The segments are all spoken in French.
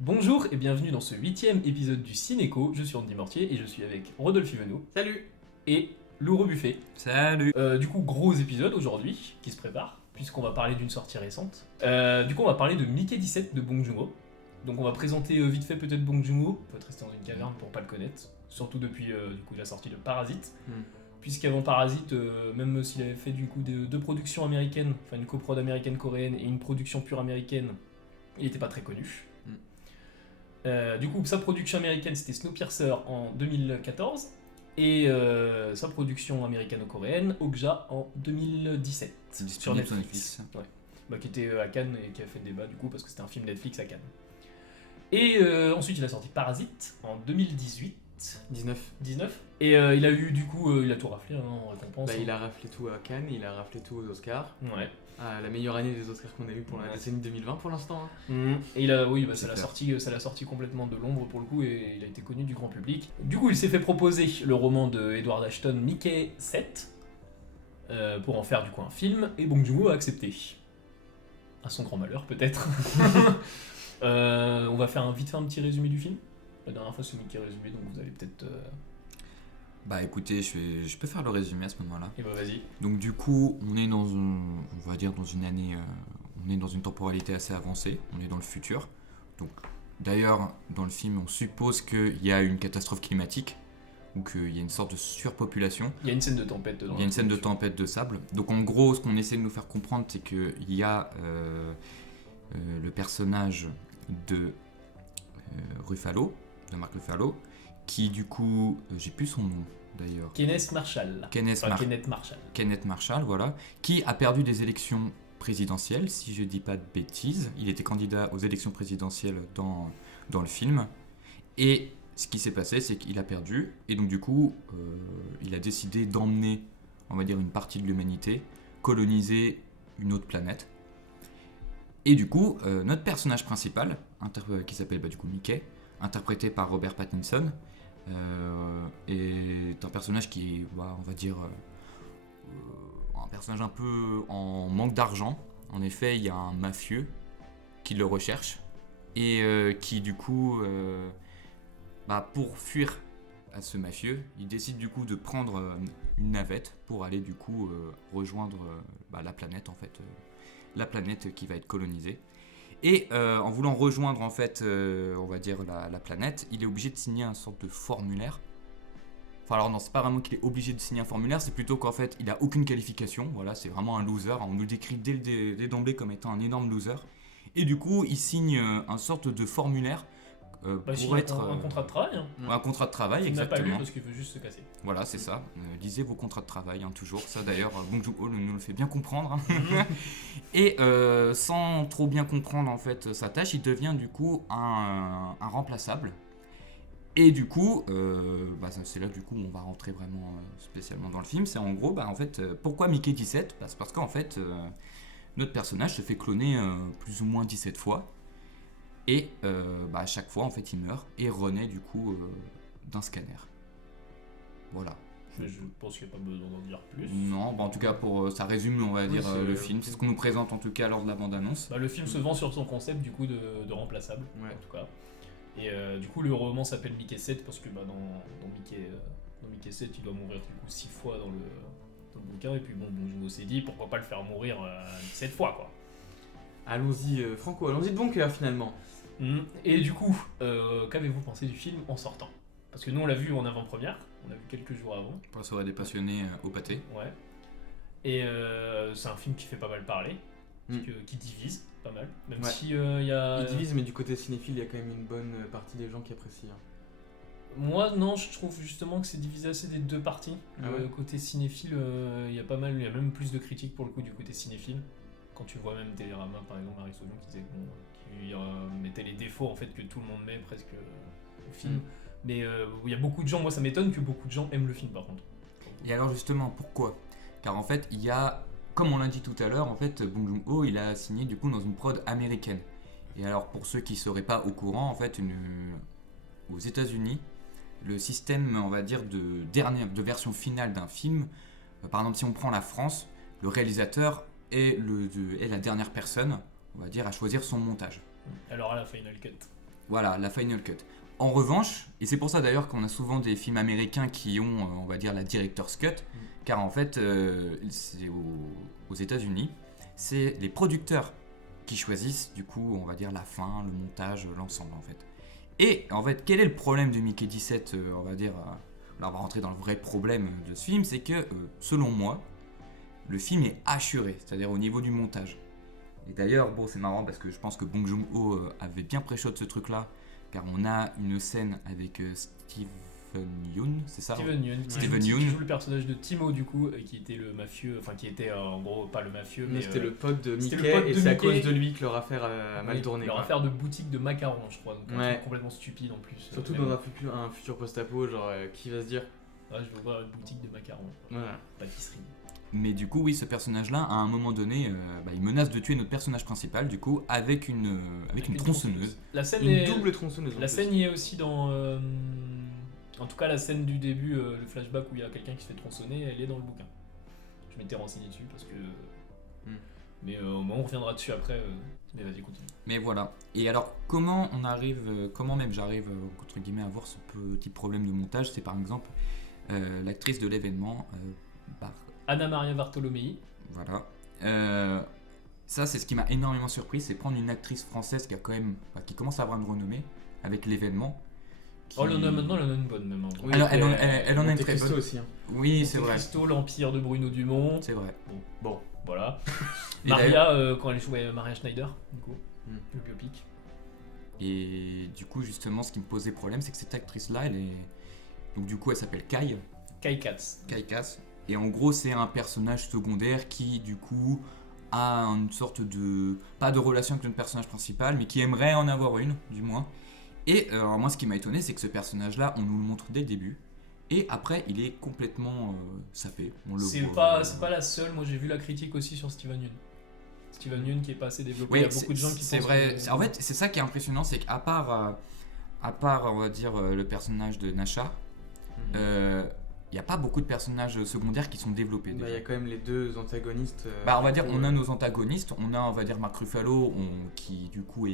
Bonjour et bienvenue dans ce 8ème épisode du Cinéco. Je suis Andy Mortier et je suis avec Rodolphe Yvonneau Salut. et Laurent Buffet. Salut. Du coup, gros épisode aujourd'hui qui se prépare, puisqu'on va parler d'une sortie récente. On va parler de Mickey 17 de Bong Joon-ho. Donc on va présenter vite fait peut-être Bong Joon-ho. Faut être resté dans une caverne pour pas le connaître, surtout depuis la sortie de Parasite. Puisqu'avant Parasite, même s'il avait fait du coup deux productions américaines, enfin une coprod américaine-coréenne et une production pure américaine, il était pas très connu. Sa production américaine c'était Snowpiercer en 2014 et sa production américano-coréenne Okja en 2017 sur Netflix. Ouais. Qui était à Cannes et qui a fait débat du coup parce que c'était un film Netflix à Cannes. Et ensuite il a sorti Parasite en 2018. 19. Et il a eu il a tout raflé en récompense. Il a raflé tout à Cannes, il a raflé tout aux Oscars. Ouais. La meilleure année des Oscars qu'on a eu pour la décennie 2020 pour l'instant. Et ça l'a sorti complètement de l'ombre pour le coup et il a été connu du grand public. Du coup, il s'est fait proposer le roman de Edward Ashton, Mickey 7, pour en faire du coup un film, et Bong Joon-ho a accepté. À son grand malheur, peut-être. On va faire vite fait un petit résumé du film. La dernière fois, c'est Mickey résumé, donc vous allez peut-être. Écoutez, je peux faire le résumé à ce moment-là. Et vas-y. Donc du coup, on est dans une année, on est dans une temporalité assez avancée, on est dans le futur. Donc d'ailleurs, dans le film, on suppose qu'il y a une catastrophe climatique, ou qu'il y a une sorte de surpopulation. Il y a une scène de tempête dedans. Il y a une scène de tempête de sable. Donc en gros, ce qu'on essaie de nous faire comprendre, c'est qu'il y a le personnage de Ruffalo, de Mark Ruffalo, qui du coup, j'ai plus son nom d'ailleurs. Kenneth Marshall. Kenneth Marshall, voilà, qui a perdu des élections présidentielles, si je dis pas de bêtises. Il était candidat aux élections présidentielles dans le film. Et ce qui s'est passé, c'est qu'il a perdu. Et donc du coup, il a décidé d'emmener, on va dire, une partie de l'humanité, coloniser une autre planète. Et du coup, notre personnage principal, qui s'appelle Mickey, interprété par Robert Pattinson, est un personnage qui est, on va dire, un personnage un peu en manque d'argent. En effet, il y a un mafieux qui le recherche et qui du coup, pour fuir à ce mafieux, il décide du coup de prendre une navette pour aller du coup rejoindre la planète en fait, la planète qui va être colonisée. Et en voulant rejoindre en fait, on va dire la planète, il est obligé de signer un sorte de formulaire. Enfin alors non, c'est pas vraiment qu'il est obligé de signer un formulaire, c'est plutôt qu'en fait il a aucune qualification. Voilà, c'est vraiment un loser. On nous décrit dès d'emblée comme étant un énorme loser. Et du coup, il signe un sorte de formulaire pour être un contrat de travail. Un contrat de travail, il exactement. Il n'a pas lu parce qu'il veut juste se casser. Voilà, c'est ça. Lisez vos contrats de travail, toujours. Ça d'ailleurs, Bong Joon-ho nous le fait bien comprendre. Et sans trop bien comprendre en fait sa tâche, il devient du coup un remplaçable. Et du coup, c'est là du coup on va rentrer vraiment spécialement dans le film. C'est en gros, pourquoi Mickey 17 ? C'est parce qu'en fait, notre personnage se fait cloner plus ou moins 17 fois. Et à chaque fois, en fait, il meurt et renaît du coup d'un scanner. Voilà. Mais je pense qu'il n'y a pas besoin d'en dire plus. Non, en tout cas, ça résume, on va dire, le film. C'est ce qu'on nous présente en tout cas lors de la bande-annonce. Le film se vend sur son concept du coup de remplaçable, en tout cas. Et du coup, le roman s'appelle Mickey 7 parce que dans Mickey 7, il doit mourir du coup 6 fois dans le bouquin. Et puis Bong Joon-ho s'est dit pourquoi pas le faire mourir 17 fois, quoi. Allons-y, Franco, allons-y de bon cœur finalement. Et du coup, qu'avez-vous pensé du film en sortant ? Parce que nous, on l'a vu en avant-première, on l'a vu quelques jours avant. Pour la soirée des passionnés au pâté. Ouais. Et c'est un film qui fait pas mal parler, qui divise pas mal. Même si il y a. Il divise, mais du côté cinéphile, il y a quand même une bonne partie des gens qui apprécient. Moi, non, je trouve justement que c'est divisé assez des deux parties. Côté cinéphile, il y a pas mal, il y a même plus de critiques pour le coup du côté cinéphile. Quand tu vois même Télérama, par exemple, Marie Saujon qui disait qui mettait les défauts en fait que tout le monde met presque au film. Mais il y a beaucoup de gens, moi ça m'étonne que beaucoup de gens aiment le film par contre. Et alors justement, pourquoi ? Car en fait, il y a, comme on l'a dit tout à l'heure, en fait, Bong Joon-ho, il a signé du coup dans une prod américaine. Et alors pour ceux qui ne seraient pas au courant, en fait, aux États-Unis, le système, on va dire, de version finale d'un film, par exemple si on prend la France, le réalisateur est la dernière personne, on va dire, à choisir son montage. Alors à la Final Cut. Voilà, la Final Cut. En revanche, et c'est pour ça d'ailleurs qu'on a souvent des films américains qui ont, on va dire, la Director's Cut, car en fait, c'est aux États-Unis, c'est les producteurs qui choisissent, du coup, on va dire, la fin, le montage, l'ensemble, en fait. Et en fait, quel est le problème de Mickey 17, on va dire, là on va rentrer dans le vrai problème de ce film, c'est que, selon moi, le film est assuré, c'est-à-dire au niveau du montage. Et d'ailleurs, bon, c'est marrant parce que je pense que Bong Joon-ho avait bien pré-shot ce truc-là, car on a une scène avec Steven Yeun, c'est ça Steven Yeun, Steven qui Yeun. joue le personnage de Timo du coup, qui était le mafieux, enfin qui était en gros pas le mafieux, mais C'était le pote de c'était Mickey le pote et de c'est à Mickey. cause de lui que leur affaire a mal tourné. leur quoi. affaire de boutique de macarons, je crois, donc un Ouais. truc complètement stupide en plus. Surtout Mais dans bon. un futur post-apo, genre qui va se dire Ouais, je veux voir une boutique de macarons, voilà. pâtisserie. Mais du coup, oui, ce personnage-là, à un moment donné, il menace de tuer notre personnage principal, du coup, avec une tronçonneuse. La scène Une est... double tronçonneuse. en La plus. scène y est aussi dans. En tout cas, la scène du début, le flashback où il y a quelqu'un qui se fait tronçonner, elle est dans le bouquin. Je m'étais renseigné dessus parce que. Mais on reviendra dessus après. Mais vas-y, continue. Mais voilà. Et alors, comment on arrive, comment même j'arrive, entre guillemets, à voir ce petit problème de montage, c'est par exemple l'actrice de l'événement, Anna Maria Bartolomei. voilà. Ça, c'est ce qui m'a énormément surpris, c'est prendre une actrice française qui a quand même, qui commence à avoir une renommée avec l'événement. qui- Oh, maintenant, elle en a une bonne même. Oui, Alors, elle en- puis, elle en a une Monte très Cristo bonne. aussi. Hein. Oui, c'est Monte vrai. Cristo, l'Empire de Bruno Dumont. C'est vrai. Bon, voilà. Et Maria, quand elle jouait Maria Schneider, du coup, Mm. le biopic. Et du coup, justement, ce qui me posait problème, c'est que cette actrice-là, elle est. Donc, du coup, elle s'appelle Kai. Kai Katz. Kai Cass. Et en gros, c'est un personnage secondaire qui, du coup, a une sorte de. Pas de relation avec le personnage principal, mais qui aimerait en avoir une, du moins. Et alors, moi, ce qui m'a étonné, c'est que ce personnage-là, on nous le montre dès le début. Et après, il est complètement sapé. On le C'est voit. pas la seule, moi j'ai vu la critique aussi sur Steven Yeun. Steven Yeun qui est pas assez développé, Oui, il y a beaucoup de gens qui c'est pensent vrai. que- En fait, c'est ça qui est impressionnant, c'est qu'à part, on va dire, le personnage de Nasha, il n'y a pas beaucoup de personnages secondaires qui sont développés. Bah, il déjà. y a quand même les deux antagonistes. Bah, on va dire, du coup, on a nos antagonistes, on a, on va dire, Mark Ruffalo, qui du coup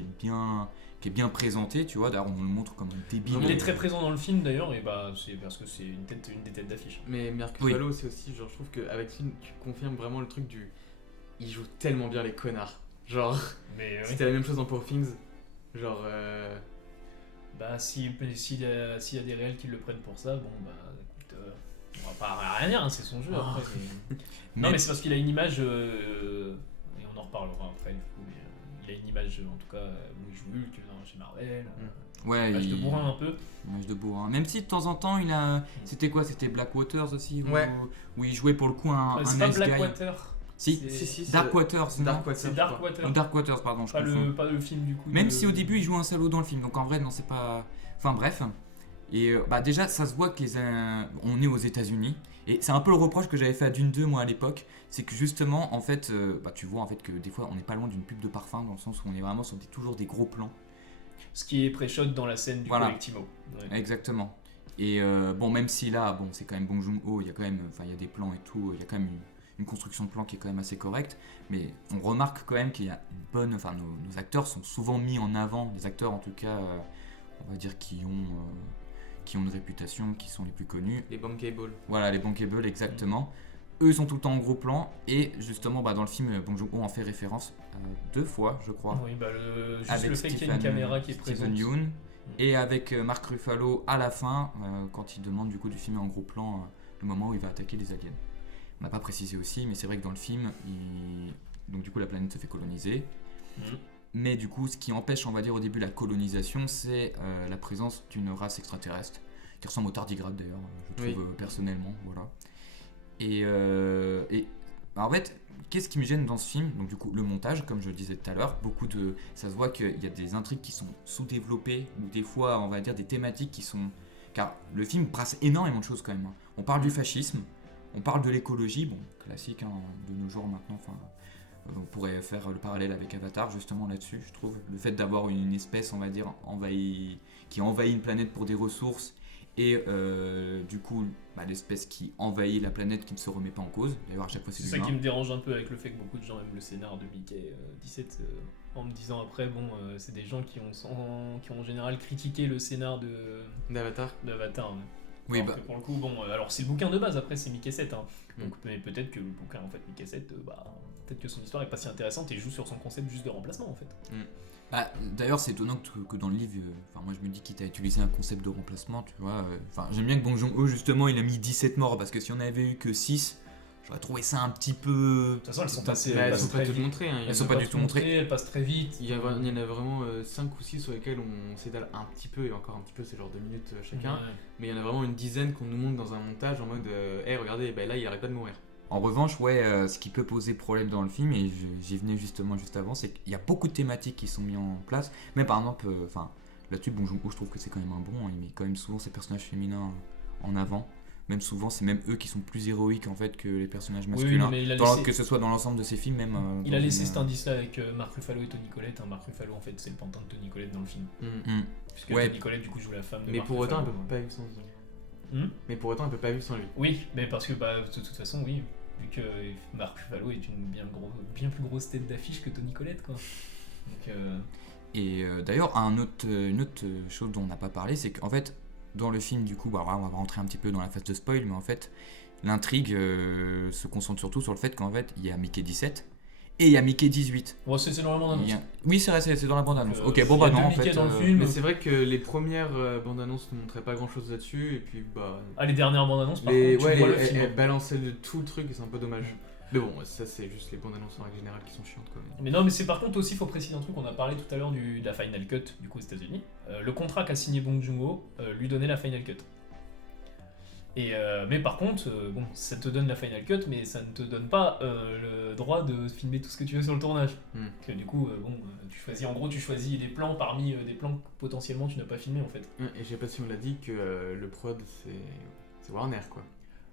qui est bien présenté, tu vois. D'ailleurs, on le montre comme un débile. Il est très présent dans le film d'ailleurs, et bah c'est parce que c'est une des têtes d'affiche. Mais Mark Oui. Ruffalo, c'est aussi, genre, je trouve qu'avec ce film, tu confirmes vraiment le truc du. Il joue tellement bien les connards. Genre, Mais oui. c'était la même chose dans Poor Things. Genre, Bah s'il y a des réels qui le prennent pour ça, bon bah écoute, on va pas rien dire, hein, c'est son jeu après. Non mais c'est parce qu'il a une image, et on en reparlera après du coup, mais il a une image en tout cas où il joue Hulk chez Marvel, Ouais, image de bourrin un peu. Image de bourrin. Même si de temps en temps, il a. C'était quoi? C'était Blackwaters aussi Ouais. Où il jouait pour le coup un C'est nice pas guy. Blackwater, Si, c'est- Darkwaters, non Darkwater. c'est je crois. Darkwater, Darkwaters, pardon, je pas confonds. pas le film du coup. Même de- si au début il joue un salaud dans le film, donc en vrai non c'est pas. Enfin bref. Et bah déjà ça se voit que on est aux États-Unis et c'est un peu le reproche que j'avais fait à Dune 2 moi à l'époque, c'est que justement en fait tu vois en fait que des fois on n'est pas loin d'une pub de parfum dans le sens où on est vraiment sur toujours des gros plans. Ce qui est pré-shot dans la scène du Voilà. Collectivo. Ouais. Exactement. Et bon même si là bon c'est quand même Bong Joon-ho, il y a quand même il y a des plans et tout, il y a quand même une construction de plan qui est quand même assez correcte, mais on remarque quand même qu'il y a une bonne nos acteurs sont souvent mis en avant, les acteurs en tout cas on va dire qui ont une réputation, qui sont les plus connus. Les bankable. Voilà, les bankable, exactement. Eux sont tout le temps en gros plan, et justement dans le film, Bong Joon-ho en fait référence 2 fois, je crois, Oui, bah juste avec le fait qu'il y ait une caméra qui est Steven présente. Yeun, et avec Mark Ruffalo à la fin, quand il demande du coup du film en gros plan, le moment où il va attaquer les aliens. On n'a pas précisé aussi, mais c'est vrai que dans le film, donc du coup la planète se fait coloniser. Mhm. Mais du coup, ce qui empêche, on va dire au début la colonisation, c'est la présence d'une race extraterrestre qui ressemble au tardigrade d'ailleurs, je trouve personnellement, voilà. Et en fait, qu'est-ce qui me gêne dans ce film? Donc du coup, le montage, comme je le disais tout à l'heure, ça se voit qu'il y a des intrigues qui sont sous-développées ou des fois, on va dire des thématiques qui sont, car le film brasse énormément de choses quand même. Hein. On parle du fascisme, on parle de l'écologie, bon, classique hein, de nos jours maintenant. Enfin, on pourrait faire le parallèle avec Avatar justement là-dessus, je trouve. Le fait d'avoir une espèce, on va dire, qui envahit une planète pour des ressources et du coup l'espèce qui envahit la planète qui ne se remet pas en cause. D'ailleurs à chaque fois c'est C'est ça l'humain. qui me dérange un peu avec le fait que beaucoup de gens aiment le scénar de Mickey 17. en me disant après, bon, c'est des gens qui ont en général critiqué le scénar d'Avatar. d'Avatar. Ouais. Oui, Alors que pour le coup, bon, alors c'est le bouquin de base, après c'est Mickey 7, hein. Donc Mm. mais peut-être que le bouquin, en fait, Mickey 7, peut-être que son histoire est pas si intéressante et joue sur son concept juste de remplacement, en fait. Bah, d'ailleurs, c'est étonnant que dans le livre, moi je me dis qu'il t'a utilisé un concept de remplacement, tu vois. J'aime bien que Bong Joon-ho, justement, il a mis 17 morts, parce que si on avait eu que 6, j'aurais trouvé ça un petit peu. De toute façon, elles sont passées. Bah, elles sont très pas toutes vite. montrées. Hein. Elles sont pas du tout montrées. Elles passent très vite. Il y en a vraiment 5 ou 6 sur lesquels on s'étale un petit peu, et encore un petit peu, c'est genre 2 minutes chacun. Ouais. Mais il y en a vraiment une dizaine qu'on nous montre dans un montage en mode hey, regardez, bah, là il arrête pas de mourir. En revanche, ce qui peut poser problème dans le film, et j'y venais justement juste avant, c'est qu'il y a beaucoup de thématiques qui sont mises en place. Mais par exemple, là-dessus, Bong Joon-ho, je trouve que c'est quand même un bon. Il met quand même souvent ses personnages féminins en avant. Même souvent, c'est même eux qui sont plus héroïques en fait que les personnages masculins. mais il a Dans- laissé- que ce soit dans l'ensemble de ses films, même. Il a dans laissé une, cet indice-là avec Mark Ruffalo et Toni Collette. Hein. Mark Ruffalo, en fait, c'est le pantin de Toni Collette dans le film. Puisque Ouais. Toni Collette, du coup, joue la femme de Mais Mark pour autant, elle Ruffalo. peut pas vivre sans lui. Mais pour autant, elle peut pas vivre sans lui. Oui, mais parce que, de toute façon, oui. Vu que Mark Ruffalo est une bien plus grosse tête d'affiche que Toni Collette, quoi. Donc, Et d'ailleurs, une autre chose dont on n'a pas parlé, c'est qu'en fait, dans le film, du coup, on va rentrer un petit peu dans la phase de spoil, mais en fait, l'intrigue se concentre surtout sur le fait qu'en fait, il y a Mickey 17 et il y a Mickey 18. bon, c'est dans la bande-annonce. Oui, c'est vrai, c'est dans la bande-annonce. Donc, Ok, bon, il y a bah non, deux en Mickey fait. dans le film. Mais c'est vrai que les premières bandes annonces ne montraient pas grand chose là-dessus, et puis bah. Ah, les dernières bandes annonces, par Les, contre, tu vois le film. elle balançait de tout le truc et c'est un peu dommage. Mais bon, ça c'est juste les bandes annonces en règle générale qui sont chiantes quoi. Mais non, mais c'est par contre aussi, faut préciser un truc, on a parlé tout à l'heure de la Final Cut, du coup aux États-Unis. Le contrat qu'a signé Bong Joon-ho lui donnait la Final Cut. Mais par contre, bon, ça te donne la Final Cut, mais ça ne te donne pas le droit de filmer tout ce que tu veux sur le tournage. Parce que du coup, tu choisis des plans parmi des plans que potentiellement tu n'as pas filmé en fait. Et je sais pas si on l'a dit que le prod c'est Warner quoi.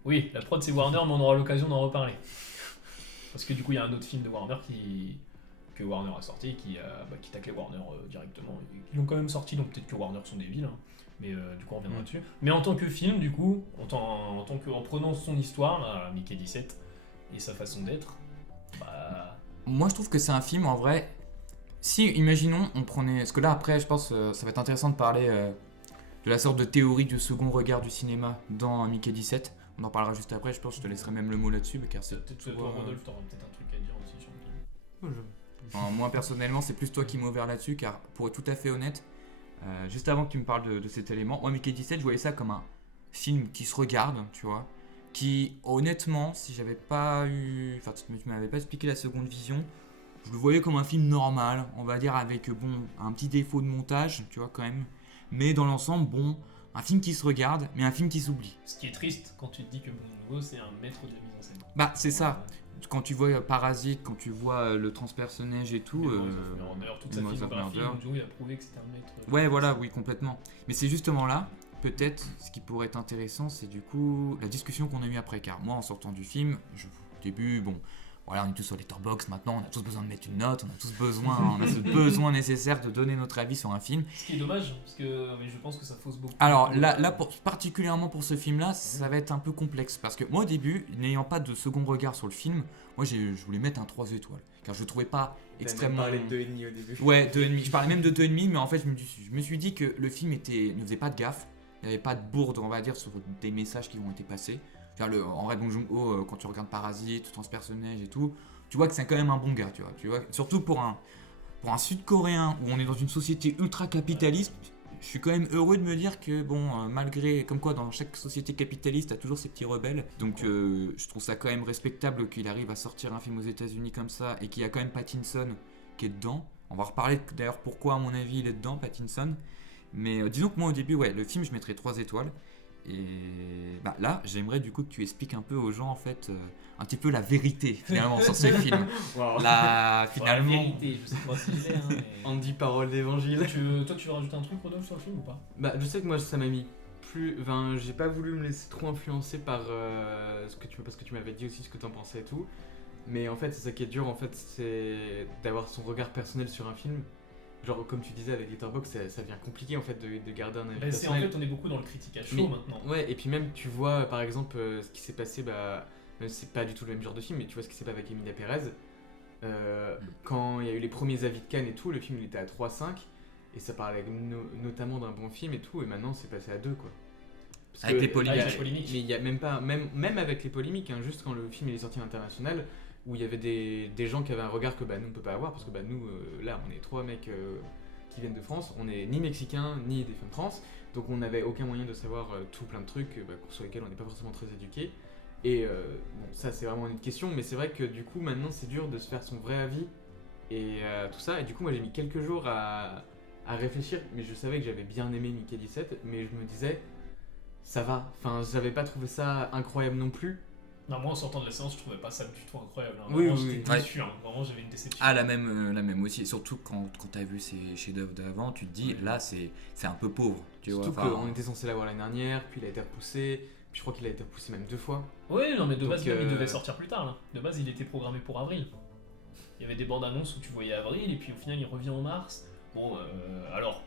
Oui, la prod c'est Warner, mais on aura l'occasion d'en reparler. Parce que du coup, il y a un autre film de Warner que Warner a sorti qui taclait Warner directement. Ils l'ont quand même sorti, donc peut-être que Warner sont des villes. Hein. Mais du coup, on reviendra dessus. Mais en tant que film, du coup, en prenant son histoire, là, Mickey 17, et sa façon d'être, Moi, je trouve que c'est un film, en vrai. Si, imaginons, on prenait. Parce que là, après, je pense ça va être intéressant de parler de la sorte de théorie du second regard du cinéma dans Mickey 17. On en parlera juste après, je pense que je te laisserai même le mot là-dessus, car c'est. peut-être toi, Rodolphe, t'auras peut-être un truc à dire aussi sur le film. Moi personnellement, c'est plus toi qui m'as ouvert là-dessus, car pour être tout à fait honnête, juste avant que tu me parles de cet élément, moi Mickey 17, je voyais ça comme un film qui se regarde, tu vois, qui honnêtement, si j'avais pas eu, enfin tu m'avais pas expliqué la seconde vision, je le voyais comme un film normal, on va dire avec un petit défaut de montage, tu vois quand même, mais dans l'ensemble, bon, un film qui se regarde, mais un film qui s'oublie. Ce qui est triste quand tu te dis que Bong Joon-ho c'est un maître de la mise en scène. Bah c'est ça. Quand tu vois Parasite, quand tu vois le transpersonnage et tout. D'ailleurs, toute sa filmographie, Bong Joon-ho il a prouvé que c'était un maître. Ouais, voilà, oui, complètement. Mais c'est justement là, peut-être, ce qui pourrait être intéressant, c'est du coup la discussion qu'on a eue après. Car moi, en sortant du film, au début, bon, voilà, on est tous sur Letterboxd maintenant, on a tous besoin de mettre une note, on a tous besoin, on a ce besoin nécessaire de donner notre avis sur un film. Ce qui est dommage, parce que je pense que ça fausse beaucoup. Alors là particulièrement pour ce film-là, ça va être un peu complexe. Parce que moi, au début, n'ayant pas de second regard sur le film, moi, je voulais mettre un 3 étoiles. Car je le trouvais pas extrêmement. Tu parlais de 2,5 au début. Ouais, 2,5. Je parlais même de 2,5, mais en fait, je me suis dit que le film ne faisait pas de gaffe. Il n'y avait pas de bourde, on va dire, sur des messages qui ont été passés. En vrai, Bong Joon-ho, quand tu regardes Parasite, Transpersonnage et tout, tu vois que c'est quand même un bon gars, tu vois. Surtout pour un Sud-Coréen où on est dans une société ultra capitaliste, je suis quand même heureux de me dire que, malgré, comme quoi dans chaque société capitaliste, t'as toujours ces petits rebelles. Donc je trouve ça quand même respectable qu'il arrive à sortir un film aux États-Unis comme ça et qu'il y a quand même Pattinson qui est dedans. On va reparler d'ailleurs pourquoi, à mon avis, il est dedans, Pattinson. Mais disons que moi, au début, ouais, le film, je mettrais 3 étoiles. Et là, j'aimerais du coup que tu expliques un peu aux gens, en fait, un petit peu la vérité, finalement, sur ce film. Wow. Finalement... La vérité, je sais pas si je l'ai, hein, mais... On dit parole d'évangile. Toi, tu veux rajouter un truc, Rodolphe, sur le film ou pas? Bah, je sais que moi, ça m'a mis plus. Enfin, j'ai pas voulu me laisser trop influencer par parce que tu m'avais dit aussi ce que t'en pensais et tout. Mais en fait, c'est ça qui est dur, en fait, c'est d'avoir son regard personnel sur un film. Genre, comme tu disais avec Letterboxd, ça devient compliqué en fait de garder un avis En personnel. fait, on est beaucoup dans le critique à chaud Mais- maintenant. Ouais, et puis même, tu vois, par exemple, ce qui s'est passé, même si c'est pas du tout le même genre de film, mais tu vois ce qui s'est passé avec Emilia Pérez. Quand il y a eu les premiers avis de Cannes et tout, le film il était à 3,5 et ça parlait notamment d'un bon film et tout, et maintenant c'est passé à 2 quoi. Parce Avec que- les polémiques. les polémiques. Mais il y a même pas, même avec les polémiques, hein, juste quand le film il est sorti à l'international, où il y avait des gens qui avaient un regard que nous on peut pas avoir, parce que nous là on est 3 mecs qui viennent de France, on est ni mexicains ni des femmes trans, donc on n'avait aucun moyen de savoir tout plein de trucs sur lesquels on n'est pas forcément très éduqué. Et bon, ça c'est vraiment une autre question, mais c'est vrai que du coup maintenant c'est dur de se faire son vrai avis et tout ça. Et du coup moi j'ai mis quelques jours à réfléchir, mais je savais que j'avais bien aimé Mickey 17, mais je me disais ça va. Enfin j'avais pas trouvé ça incroyable non plus. Non, moi en sortant de la séance, je trouvais pas ça du tout incroyable. Hein. Oui, Vraiment, oui, j'étais oui. déçu. Hein. Vraiment, j'avais une déception. Ah, la même aussi. Et surtout quand t'as vu ces chefs-d'œuvre d'avant, tu te dis, là, c'est un peu pauvre. Tu vois, Surtout enfin, qu'on était censé l'avoir l'année dernière, puis il a été repoussé, puis je crois qu'il a été repoussé même 2 fois. Oui, non, mais de Donc, base, même, il devait sortir plus tard. Là. De base, il était programmé pour avril. Il y avait des bandes annonces où tu voyais avril, et puis au final, il revient en mars. Bon, alors.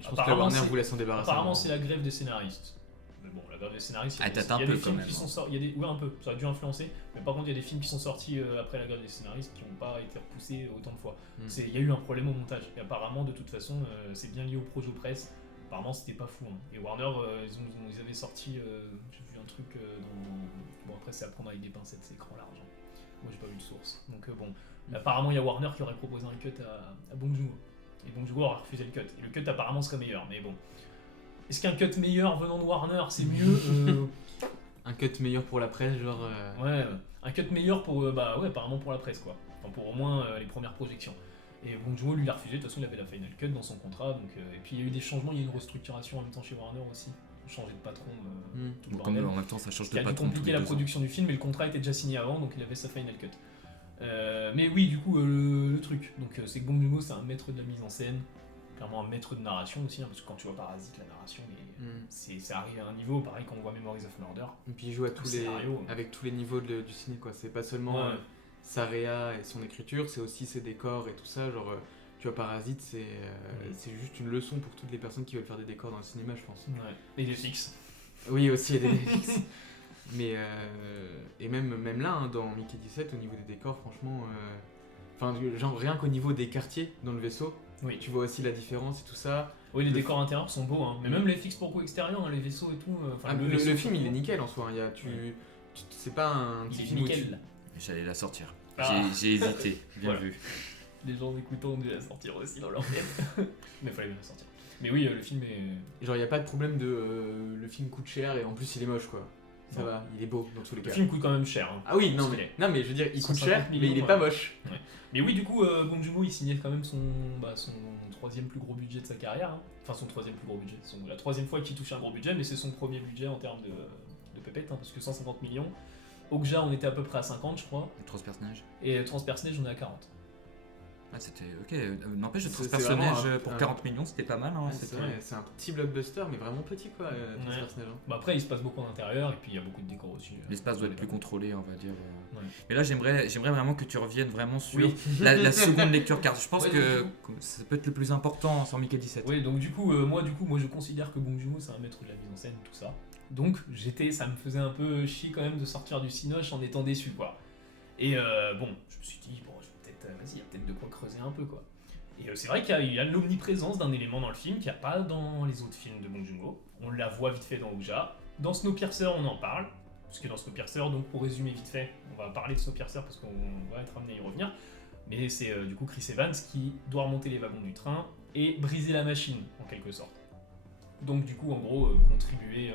Je pense que apparemment, Warner c'est- voulait s'en débarrasser. Apparemment, c'est la grève des scénaristes. Mais bon, la grève des scénaristes, il y a Ah, des, tâte un il y a peu, des quand films même, qui hein. sont sortis. Ouais, un peu, ça a dû influencer. Mais par contre, il y a des films qui sont sortis après la grève des scénaristes qui n'ont pas été repoussés autant de fois. Mm. Il y a eu un problème au montage. Et apparemment, de toute façon, c'est bien lié au projet presse. Apparemment, c'était pas fou. Hein. Et Warner, ils avaient sorti. J'ai vu un truc dans. Bon, après, c'est à prendre avec des pincettes, c'est écran large. Hein. Moi, j'ai pas vu de source. Donc, bon. Apparemment, il y a Warner qui aurait proposé un cut à Bong Joon-ho. Et Bong Joon-ho aurait refusé le cut. Et le cut, apparemment, serait meilleur. Mais bon. Est-ce qu'un cut meilleur venant de Warner, c'est mieux Un cut meilleur pour la presse, genre. Ouais, un cut meilleur pour. Bah ouais, apparemment pour la presse, quoi. Enfin, pour au moins les premières projections. Et Bong Joon-ho, lui, l'a refusé. De toute façon, il avait la final cut dans son contrat. Donc, et puis, il y a eu des changements. Il y a eu une restructuration en même temps chez Warner aussi. Changer de patron. Tout le bon, bordel. en même temps, ça change Ce qui de a dû patron tous compliquer les la 2 ans. production du film, mais le contrat était déjà signé avant, donc il avait sa final cut. Mais oui, du coup, le truc, donc c'est que Bong Joon-ho, c'est un maître de la mise en scène, clairement un maître de narration aussi, hein, parce que quand tu vois Parasite, la narration, c'est arrivé à un niveau, pareil quand on voit Memories of Murder. Et puis il joue à tous Le les, scénario. avec tous les niveaux du ciné, quoi. C'est pas seulement Ouais. sa réa et son écriture, c'est aussi ses décors et tout ça. Genre, tu vois, Parasite, c'est juste une leçon pour toutes les personnes qui veulent faire des décors dans le cinéma, je pense. Ouais. Et des fixes. Oui, aussi, il y a des fixes. Mais, et même là, hein, dans Mickey 17, au niveau des décors, franchement. Enfin, genre, rien qu'au niveau des quartiers dans le vaisseau, Oui. tu vois aussi la différence et tout ça. Oui, les Le décors intérieurs sont beaux, hein. Mais même les fixes pour coup extérieurs, hein, les vaisseaux et tout. Ah, le vaisseau, film, il est surtout. nickel en soi. Hein. C'est pas un Il petit est film où tu- nickel. J'allais la sortir. Ah. J'ai hésité, bien Voilà. vu. Les gens écoutant ont dû la sortir aussi dans leur tête. Mais fallait bien la sortir. Mais oui, le film est. Genre, il n'y a pas de problème de le film coûte cher et en plus il est moche quoi. Ça Non. va, il est beau dans tous les Le cas. film coûte quand même cher. Hein. Ah oui, non Stylé. mais je veux dire, il coûte 150 cher, mais il millions, est pas ouais. moche. Mais oui, du coup, Bong Joon-ho, il signait quand même son troisième plus gros budget de sa carrière. Hein. Enfin, son troisième plus gros budget. La troisième fois qu'il touche un gros budget, mais c'est son premier budget en termes de pépette, hein, parce que 150 millions. Okja, on était à peu près à 50, je crois. Les 3 personnages. Et Transpersonnage, on est à 40. Ah, c'était ok. N'empêche, le C'est personnage vraiment pour un- 40 millions, c'était pas mal. Hein, C'est c'était- vrai, c'est un petit blockbuster, mais vraiment petit quoi, Ouais. ce personnage. Hein. Bah, après, il se passe beaucoup en intérieur, et puis il y a beaucoup de décors aussi. L'espace doit être plus contrôlé, on va dire. Ouais. Mais là, j'aimerais vraiment que tu reviennes vraiment sur Oui. la seconde lecture, car je pense Ouais, que du ça peut être le plus important sur Mickey 17. Oui, donc du coup, moi, je considère que Bong Joon-ho, c'est un maître de la mise en scène, tout ça. Donc, ça me faisait un peu chier quand même de sortir du cinoche en étant déçu, quoi. Et bon, je me suis dit, bon, vas-y, il y a peut-être de quoi creuser un peu, quoi. Et c'est vrai qu'il y a l'omniprésence d'un élément dans le film qu'il n'y a pas dans les autres films de Bong Joon-ho. On la voit vite fait dans Okja. Dans Snowpiercer, on en parle. Parce que dans Snowpiercer, donc pour résumer vite fait, on va parler de Snowpiercer parce qu'on va être amené à y revenir. Mais c'est du coup Chris Evans qui doit remonter les wagons du train et briser la machine, en quelque sorte. Donc du coup, en gros, contribuer,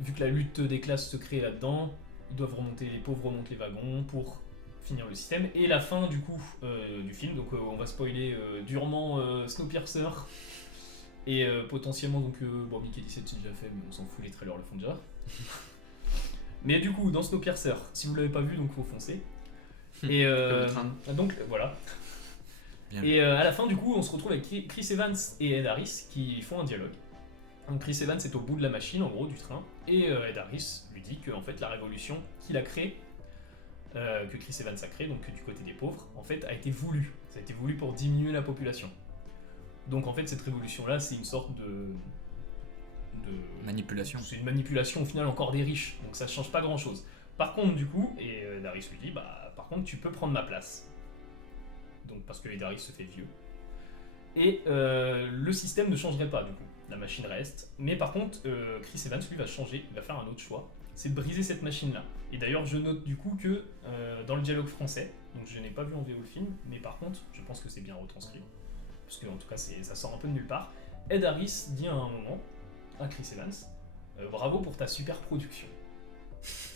vu que la lutte des classes se crée là-dedans, ils doivent remonter, les pauvres remontent les wagons pour finir le système. Et la fin du coup du film, donc on va spoiler durement Snowpiercer et potentiellement donc bon, Mickey 17 c'est déjà fait, mais on s'en fout, les trailers le font déjà. Mais du coup dans Snowpiercer, si vous l'avez pas vu, donc faut foncer. Et Comme le train. donc voilà. Bien Et à la fin du coup on se retrouve avec Chris Evans et Ed Harris qui font un dialogue. Donc Chris Evans est au bout de la machine en gros du train et Ed Harris lui dit que en fait la révolution qu'il a créée, que Chris Evans a créée, donc du côté des pauvres, en fait a été voulue. Ça a été voulu pour diminuer la population. Donc en fait cette révolution là c'est une sorte de Manipulation. c'est une manipulation au final encore des riches, donc ça change pas grand chose. Par contre du coup, et Darius lui dit, bah par par contre, tu peux prendre ma place. Donc, parce que Ed Harris se fait vieux. Et le système ne changerait pas, du coup. La machine reste. Mais par contre, Chris Evans, lui, va changer. Il va faire un autre choix. C'est de briser cette machine-là. Et d'ailleurs, je note du coup que dans le dialogue français, donc je n'ai pas vu en VO le film, mais par contre, je pense que c'est bien retranscrit. Parce que, en tout cas, ça sort un peu de nulle part. Ed Harris dit à un moment à Chris Evans, bravo pour ta super production.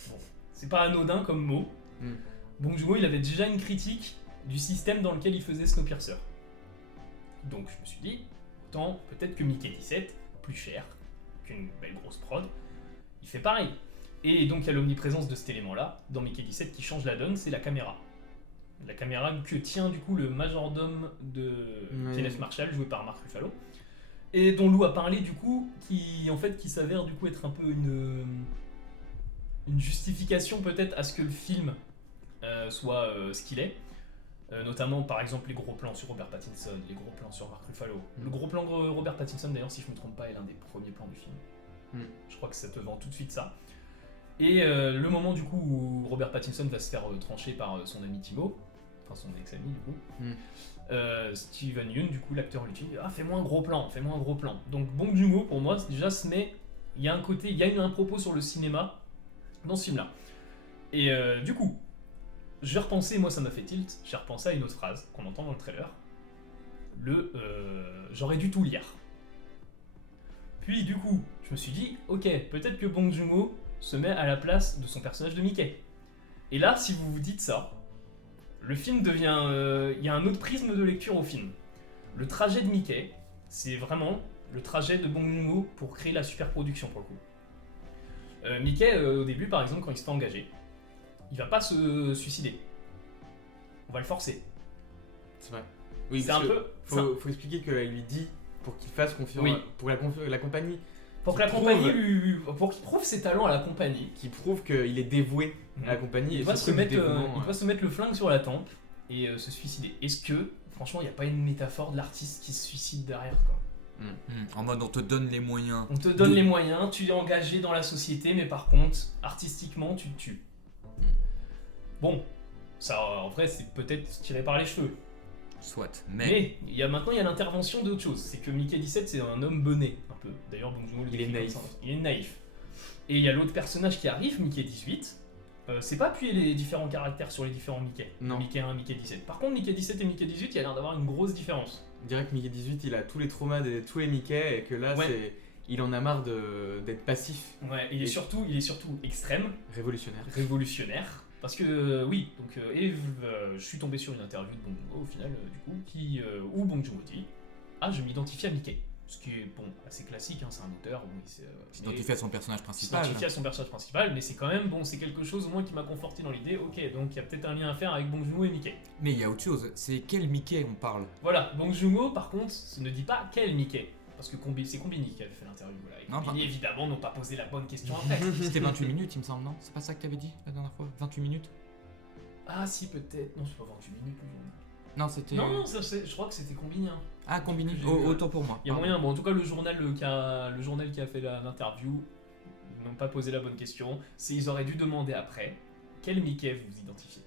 Bon, c'est pas anodin comme mot. Bong Joon-ho, il avait déjà une critique du système dans lequel il faisait Snowpiercer. Donc je me suis dit, autant peut-être que Mickey 17, plus cher qu'une belle grosse prod, il fait pareil. Et donc il y a l'omniprésence de cet élément-là dans Mickey 17 qui change la donne, c'est la caméra. La caméra que tient du coup le majordome de Kenneth Marshall, joué par Mark Ruffalo. Et dont Lou a parlé du coup, qui s'avère du coup être un peu une justification peut-être à ce que le film soit ce qu'il est. Notamment par exemple les gros plans sur Robert Pattinson, les gros plans sur Mark Ruffalo. Le gros plan de Robert Pattinson d'ailleurs, si je ne me trompe pas, est l'un des premiers plans du film. Je crois que ça te vend tout de suite ça. Et le moment du coup où Robert Pattinson va se faire trancher par son ami Timo, enfin son ex-ami du coup, Steven Yeun, du coup l'acteur lui dit « Ah, fais-moi un gros plan, fais-moi un gros plan ». Donc Bong Joon-ho pour moi déjà se met, il y a un côté, il y a un propos sur le cinéma dans ce film-là. Et du coup, j'ai repensé, moi ça m'a fait tilt, j'ai repensé à une autre phrase qu'on entend dans le trailer. J'aurais dû tout lire. Puis du coup, je me suis dit, ok, peut-être que Bong Joon-ho se met à la place de son personnage de Mickey. Et là, si vous vous dites ça, le film devient... Il y a un autre prisme de lecture au film. Le trajet de Mickey, c'est vraiment le trajet de Bong Joon-ho pour créer la superproduction pour le coup. Mickey, au début par exemple, quand il se fait engager, il va pas se suicider. On va le forcer. C'est vrai. Oui, c'est un peu... Faut expliquer qu'elle lui dit pour qu'il fasse confiance pour la compagnie. Pour que la compagnie pour qu'il prouve ses talents à la compagnie. Qui prouve qu'il est dévoué à la compagnie. Il doit se mettre le flingue sur la tempe et se suicider. Est-ce que, franchement, il n'y a pas une métaphore de l'artiste qui se suicide derrière quoi. En mode on te donne les moyens. On te donne les moyens, tu es engagé dans la société, mais par contre, artistiquement, tu te tues. Bon, ça en vrai, c'est peut-être tiré par les cheveux. Soit, mais maintenant il y a l'intervention d'autre chose. C'est que Mickey 17 c'est un homme bonnet, un peu. D'ailleurs, Bong Joon-ho il est naïf. Il est naïf. Et il y a l'autre personnage qui arrive, Mickey 18. C'est pas appuyer les différents caractères sur les différents Mickey. Non. Mickey 1, Mickey 17. Par contre, Mickey 17 et Mickey 18, il y a l'air d'avoir une grosse différence. On dirait que Mickey 18, il a tous les traumas de tous les Mickey et que là, il en a marre d'être passif. Ouais, il est surtout extrême. Révolutionnaire. Parce que je suis tombé sur une interview de Bong Joon-ho au final, du coup, où Bong Joon-ho dit « Ah, je m'identifie à Mickey ». Ce qui est assez classique, c'est un auteur. Il s'identifie à son personnage principal. Mais c'est quand même, c'est quelque chose au moins qui m'a conforté dans l'idée, ok, donc il y a peut-être un lien à faire avec Bong Joon-ho et Mickey. Mais il y a autre chose, c'est quel Mickey on parle? Voilà, Bong Joon-ho par contre, ne dit pas quel Mickey. Parce que c'est Combini qui avait fait l'interview. Voilà. Et Combini, évidemment, n'ont pas posé la bonne question après. C'était 28 minutes, il me semble, non? C'est pas ça que t'avais dit la dernière fois? 28 minutes? Ah si, peut-être. Non, c'est pas 28 minutes. Non, c'était... Non, je crois que c'était Combini. Hein. Ah, Combini, autant pour moi. Il y a moyen. Bon, en tout cas, le journal qui a fait l'interview, ils n'ont pas posé la bonne question. Ils auraient dû demander après quel Mickey vous identifiez.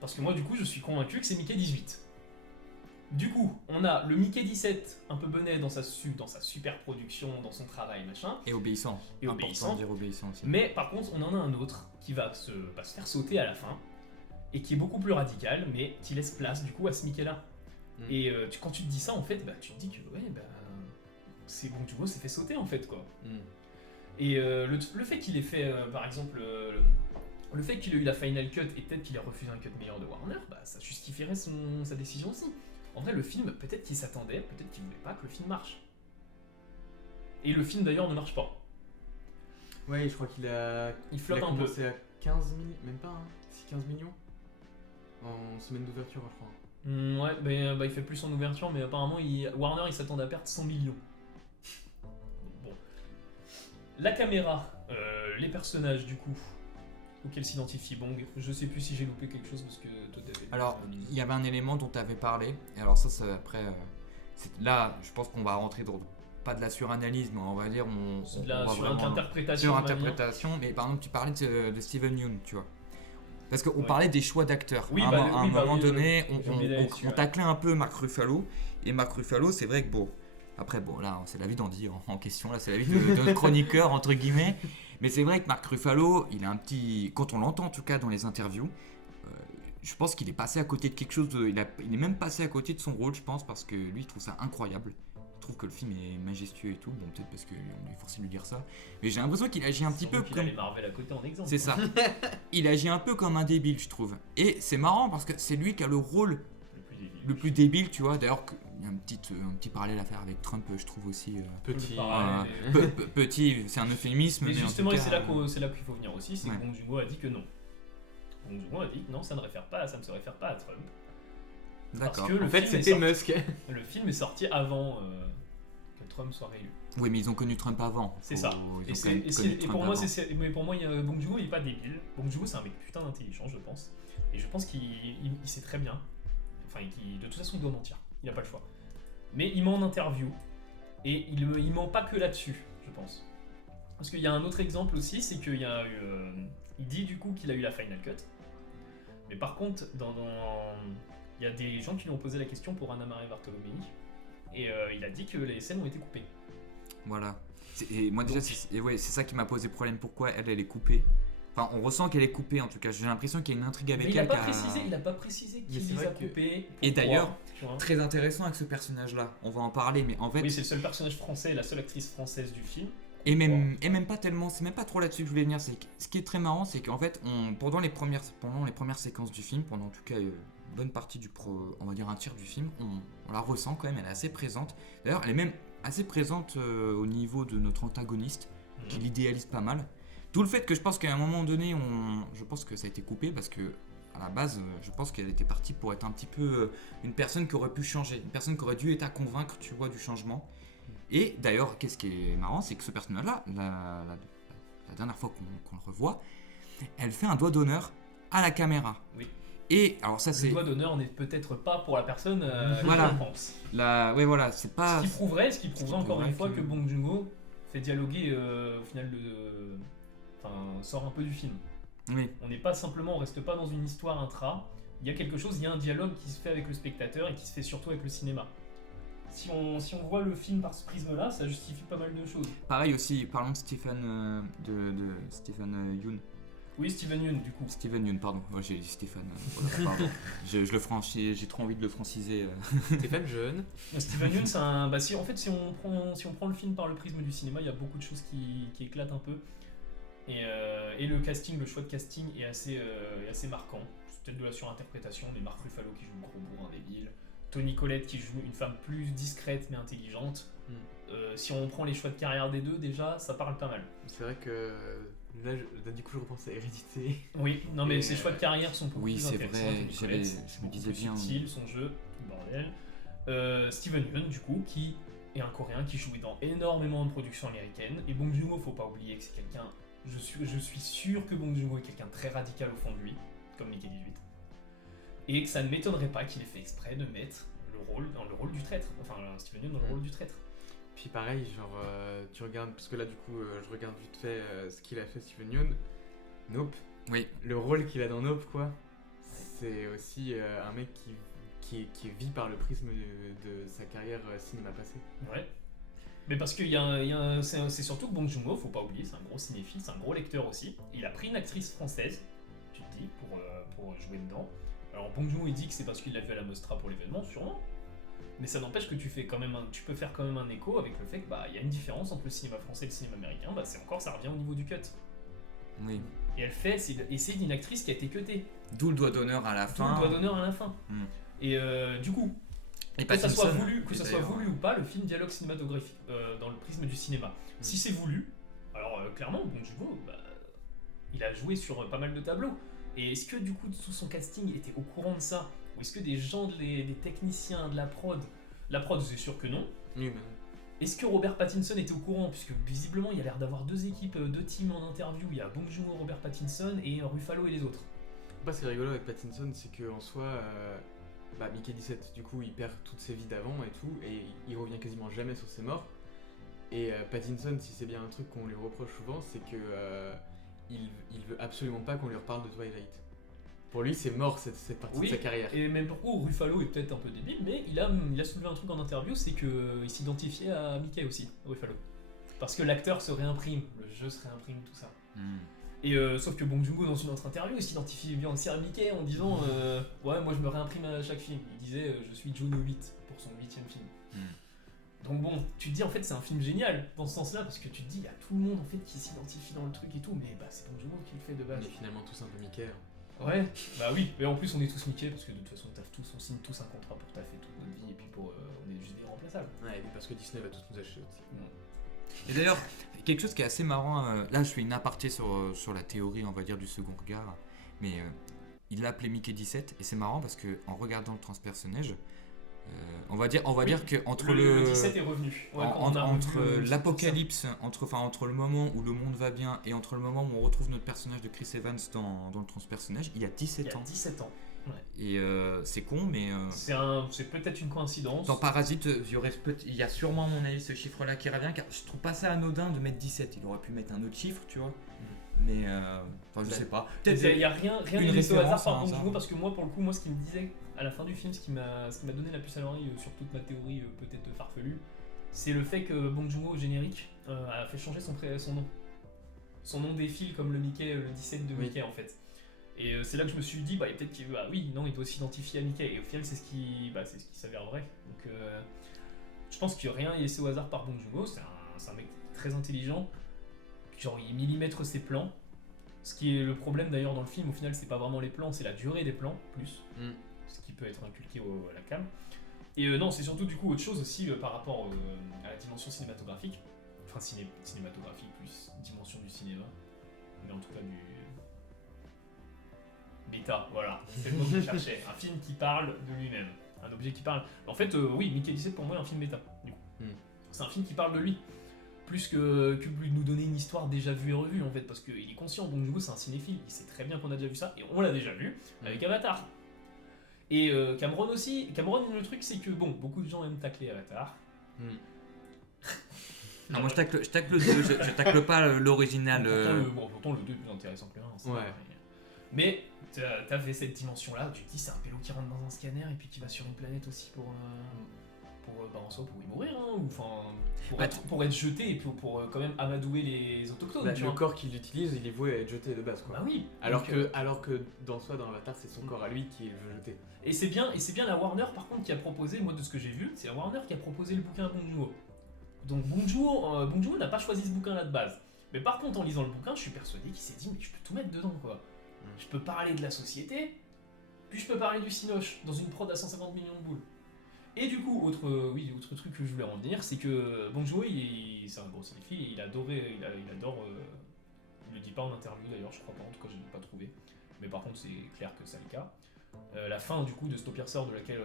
Parce que moi, du coup, je suis convaincu que c'est Mickey 18. Du coup, on a le Mickey 17, un peu bonnet dans sa super production, dans son travail, machin. Et obéissant. Important de dire obéissant aussi. Mais par contre, on en a un autre qui va se faire sauter à la fin, et qui est beaucoup plus radical, mais qui laisse place du coup à ce Mickey-là. Et quand tu te dis ça, en fait, tu te dis que c'est Bong Joon-ho s'est fait sauter en fait, quoi. Et le fait qu'il ait fait, par exemple, le fait qu'il ait eu la final cut et peut-être qu'il ait refusé un cut meilleur de Warner, ça justifierait sa décision aussi. En vrai, le film, peut-être qu'il s'attendait, peut-être qu'il voulait pas que le film marche. Et le film d'ailleurs ne marche pas. Ouais, je crois qu'il flotte un peu. C'est à 15 millions, même pas, hein, c'est 15 millions en semaine d'ouverture, je crois. Ouais, il fait plus en ouverture, mais apparemment Warner il s'attendait à perdre 100 millions. Bon. La caméra, les personnages du coup, auquel s'identifie Bong. Je sais plus si j'ai loupé quelque chose parce que toi t'avais... Alors, il y avait un élément dont tu avais parlé, et alors ça après... là, je pense qu'on va rentrer dans... Pas de la suranalyse, mais on va dire... sur l'interprétation. Sur l'interprétation, mais par exemple, tu parlais de Steven Yeun, tu vois. Parce qu'on Ouais. parlait des choix d'acteurs. Oui, à bah, un moment oui, donné, j'ai oublié d'aller dessus, on ouais. taclait un peu Mark Ruffalo. Et Mark Ruffalo, c'est vrai que bon. Après, bon, là, c'est la vie d'Andy en question. Là, c'est la vie de chroniqueur, entre guillemets. Mais c'est vrai que Mark Ruffalo, il a un petit. Quand on l'entend, en tout cas, dans les interviews, je pense qu'il est passé à côté de quelque chose. Il est même passé à côté de son rôle, je pense, parce que lui, il trouve ça incroyable. Il trouve que le film est majestueux et tout. Bon, peut-être parce qu'on est forcé de lui dire ça. Mais j'ai l'impression qu'il agit un petit peu Il a comme. les Marvel à côté en exemple. C'est ça. Il agit un peu comme un débile, je trouve. Et c'est marrant parce que c'est lui qui a le rôle le plus débile, tu vois. D'ailleurs, il y a un petit parallèle à faire avec Trump, je trouve aussi. Petit. Pareil, Petit, c'est un euphémisme. Mais en justement, tout et cas, c'est là qu'il faut venir aussi, c'est ouais. que Bong Joon-ho a dit que non. Bong Joon-ho a dit que non, ça ne se réfère pas à Trump. Parce D'accord. que le En fait, film est c'était sorti- Musk. Le film est sorti avant que Trump soit réélu. Oui, mais ils ont connu Trump avant. C'est ça. Ils Et, ont c'est- quand même et c'est- connu et Trump pour moi, avant. mais pour moi, Bong Joon-ho il est pas débile. Bong Joon-ho c'est un mec putain d'intelligent, je pense. Et je pense qu'il sait très bien. Enfin, de toute façon, il doit mentir. Il n'a pas le choix. Mais il ment en interview. Et il ment pas que là-dessus, je pense. Parce qu'il y a un autre exemple aussi, c'est qu'il y a eu. Il dit du coup qu'il a eu la Final Cut. Mais par contre, il y a des gens qui lui ont posé la question pour Anna Maria Bartolomei. Et il a dit que les scènes ont été coupées. Voilà. Et moi, déjà, c'est ça qui m'a posé problème. Pourquoi elle est coupée? Enfin, on ressent qu'elle est coupée en tout cas. J'ai l'impression qu'il y a une intrigue avec Mais elle. il n'a pas précisé Mais qui c'est les a vrai que- coupés. Et pourquoi, d'ailleurs, tu vois. Très intéressant avec ce personnage-là. On va en parler, mais en fait. Oui, c'est le seul personnage français, la seule actrice française du film. Et même pas tellement, c'est même pas trop là-dessus que je voulais venir. C'est que ce qui est très marrant, c'est qu'en fait, pendant les premières séquences du film, pendant en tout cas une bonne partie on va dire un tiers du film, on la ressent quand même, elle est assez présente. D'ailleurs, elle est même assez présente au niveau de notre antagoniste, qui l'idéalise pas mal. D'où le fait que je pense qu'à un moment donné, je pense que ça a été coupé parce que à la base, je pense qu'elle était partie pour être un petit peu une personne qui aurait pu changer, une personne qui aurait dû être à convaincre, tu vois, du changement. Et d'ailleurs, qu'est-ce qui est marrant, c'est que ce personnage-là, la dernière fois qu'on le revoit, elle fait un doigt d'honneur à la caméra. Oui. Et alors ça, c'est Le doigt d'honneur n'est peut-être pas pour la personne Voilà. qu'on pense. ouais, voilà, c'est pas. Ce qui prouverait encore prouverait une fois que- que Bong Joon-ho fait dialoguer au final sort un peu du film. Oui, On n'est pas simplement, on reste pas dans une histoire intra. Il y a quelque chose, il y a un dialogue qui se fait avec le spectateur et qui se fait surtout avec le cinéma. Si on voit le film par ce prisme-là, ça justifie pas mal de choses. pareil aussi. Parlons de Stephen de Stephen Yoon. Oui, Steven Yeun, du coup. Steven Yoon, pardon. Ouais, j'ai dit Stéphane. Voilà, pardon. je le franchis, j'ai trop envie de le franciser. Stéphane Jeune. Steven Yeun, c'est un. Bah, si on prend le film par le prisme du cinéma, il y a beaucoup de choses qui éclatent un peu. Et le casting, le choix de casting est assez marquant. C'est peut-être de la surinterprétation, mais Mark Ruffalo qui joue le gros bourrin débile. Toni Collette qui joue une femme plus discrète mais intelligente. Si on prend les choix de carrière des deux, déjà, ça parle pas mal. C'est vrai que là, du coup, je repense à Hérédité. Oui, non mais Et, ses choix de carrière sont beaucoup oui, plus c'est intéressants. vrai, Toni je Collette, me beaucoup disais plus bien. subtil, son jeu, tout le bordel. Steven Yeun, du coup, qui est un Coréen qui jouait dans énormément de productions américaines. Et Bong Joon-ho, faut pas oublier que c'est quelqu'un... Je suis sûr que Bong Joon-ho est quelqu'un de très radical au fond de lui, comme Mickey 18. Et que ça ne m'étonnerait pas qu'il ait fait exprès de mettre dans le rôle du traître. Enfin, Steven Yeun dans le rôle du traître. Puis pareil, genre, tu regardes, parce que là, du coup, je regarde vite fait ce qu'il a fait Steven Yeun. Nope. Oui. Le rôle qu'il a dans Nope, quoi. C'est aussi un mec qui vit par le prisme de sa carrière cinéma passée. Ouais. Mais parce que c'est surtout que Bong Joon-ho, faut pas oublier, c'est un gros cinéphile, c'est un gros lecteur aussi. Il a pris une actrice française, tu te dis, pour jouer dedans. Alors Bong Joon-ho il dit que c'est parce qu'il l'a vu à la Mostra pour l'événement, sûrement. Mais ça n'empêche que tu peux faire quand même un écho avec le fait que y a une différence entre le cinéma français et le cinéma américain. Ça revient au niveau du cut. Oui. Et c'est d'une actrice qui a été cutée. D'où le doigt d'honneur à la Tout fin. le doigt d'honneur à la fin. Mm. Et du coup, Et que ça soit Pattinson, voulu, et d'ailleurs, ou pas, le film dialogue cinématographique dans le prisme du cinéma. Si c'est voulu, alors clairement, Bong Joon-ho, il a joué sur pas mal de tableaux. Et est-ce que du coup tout son casting était au courant de ça? Ou est-ce que des gens, des techniciens de la prod, c'est sûr que non. Oui, mais Est-ce que Robert Pattinson était au courant? Puisque visiblement il y a l'air d'avoir deux équipes, deux teams en interview. Il y a Bong Joon-ho, Robert Pattinson et Ruffalo et les autres. ce qui est rigolo avec Pattinson, c'est qu'en soi, Mickey 17, du coup, il perd toutes ses vies d'avant et tout, et il revient quasiment jamais sur ses morts. Et Pattinson, si c'est bien un truc qu'on lui reproche souvent, c'est que il veut absolument pas qu'on lui reparle de Twilight. Pour lui, c'est mort cette partie Oui, de sa carrière. et même pour Ruffalo est peut-être un peu débile, mais il a soulevé un truc en interview, c'est qu'il s'identifiait à Mickey aussi, Ruffalo. Parce que l'acteur se réimprime, le jeu se réimprime, tout ça. Et sauf que Bong Joon-ho, dans une autre interview, il s'identifiait bien aussi à Mickey en disant ouais, moi je me réimprime à chaque film. Il disait je suis Juno 8 pour son 8ème film. Donc bon, tu te dis en fait c'est un film génial dans ce sens-là, parce que tu te dis il y a tout le monde en fait qui s'identifie dans le truc et tout, mais bah c'est Bong Joon-ho qui le fait de On base. est finalement tous un peu Mickey. Ouais, bah oui, mais en plus on est tous Mickey parce que de toute façon on signe tous un contrat pour taffer toute notre vie et puis pour on est juste des remplaçables. Ouais, et puis parce que Disney va tous nous acheter aussi. Et d'ailleurs, quelque chose qui est assez marrant, là je fais une aparté sur la théorie, on va dire, du second regard, mais il l'a appelé Mickey 17, et c'est marrant parce que en regardant le transpersonnage, on va dire que entre le 17 est revenu. Ouais, entre l'apocalypse, entre le moment où le monde va bien et entre le moment où on retrouve notre personnage de Chris Evans dans le transpersonnage, il y a 17 ans. Il y a 17 ans. Ouais. Et c'est con, mais c'est peut-être une coïncidence. dans Parasite, il y a sûrement à mon avis ce chiffre-là qui revient, car je trouve pas ça anodin de mettre 17. Il aurait pu mettre un autre chiffre, tu vois. Mais je sais pas. Il n'y a rien une de laissé au hasard référence par à un Bong Joon-ho, hasard. parce que moi, pour le coup, ce qu'il me disait à la fin du film, ce qui m'a donné la puce à l'oreille sur toute ma théorie peut-être farfelue, c'est le fait que Bong Joon-ho au générique a fait changer son nom. Son nom défile comme le Mickey, le 17 de Mickey en fait. Et c'est là que je me suis dit, bah peut-être qu'il il doit s'identifier à Mickey. Et au final, c'est ce qui s'avère vrai. Donc je pense que rien n'est laissé au hasard par Bong Joon-ho. C'est un mec très intelligent. Genre il millimètre ses plans. Ce qui est le problème d'ailleurs dans le film, au final, c'est pas vraiment les plans, c'est la durée des plans plus. Ce qui peut être inculqué à la cam. Et non, c'est surtout du coup autre chose aussi par rapport à la dimension cinématographique. Enfin, cinématographique plus dimension du cinéma. Mais en tout cas du. Bêta, voilà, c'est le mot que je cherchais. Un film qui parle de lui-même. Un objet qui parle. En fait, oui, Mickey 17 pour moi est un film bêta. Du coup. C'est un film qui parle de lui. Plus que de nous donner une histoire déjà vue et revue en fait, parce qu'il est conscient, donc du coup c'est un cinéphile, il sait très bien qu'on a déjà vu ça, et on l'a déjà vu avec Avatar. Et Cameron aussi, le truc c'est que bon, beaucoup de gens aiment tacler Avatar. Non, moi je tacle le 2, je tacle pas l'original. Pourtant le 2 est plus intéressant que le 1. Ouais. Mais t'avais cette dimension là, tu te dis c'est un pélo qui rentre dans un scanner et puis qui va sur une planète aussi pour en soi pour y mourir, hein, ou enfin pour être jeté et pour quand même amadouer les autochtones. Le corps qu'il utilise, il est voué à être jeté de base quoi. Bah oui. Alors que dans Avatar, c'est son corps à lui qui veut jeter. Et c'est bien la Warner par contre qui a proposé, moi de ce que j'ai vu, c'est la Warner qui a proposé le bouquin à Bong Joon-ho. Donc Bong Joon-ho n'a pas choisi ce bouquin là de base. Mais par contre en lisant le bouquin, je suis persuadé qu'il s'est dit mais je peux tout mettre dedans quoi. Je peux parler de la société, puis je peux parler du Cinoche dans une prod à 150 millions de boules. Et du coup, autre truc que je voulais en venir, c'est que Bong Joon-ho, c'est un gros cinéphile et il adore, il le dit pas en interview d'ailleurs, je crois pas, en tout cas je l'ai pas trouvé, mais par contre c'est clair que c'est le cas. La fin du coup de Snowpiercer de laquelle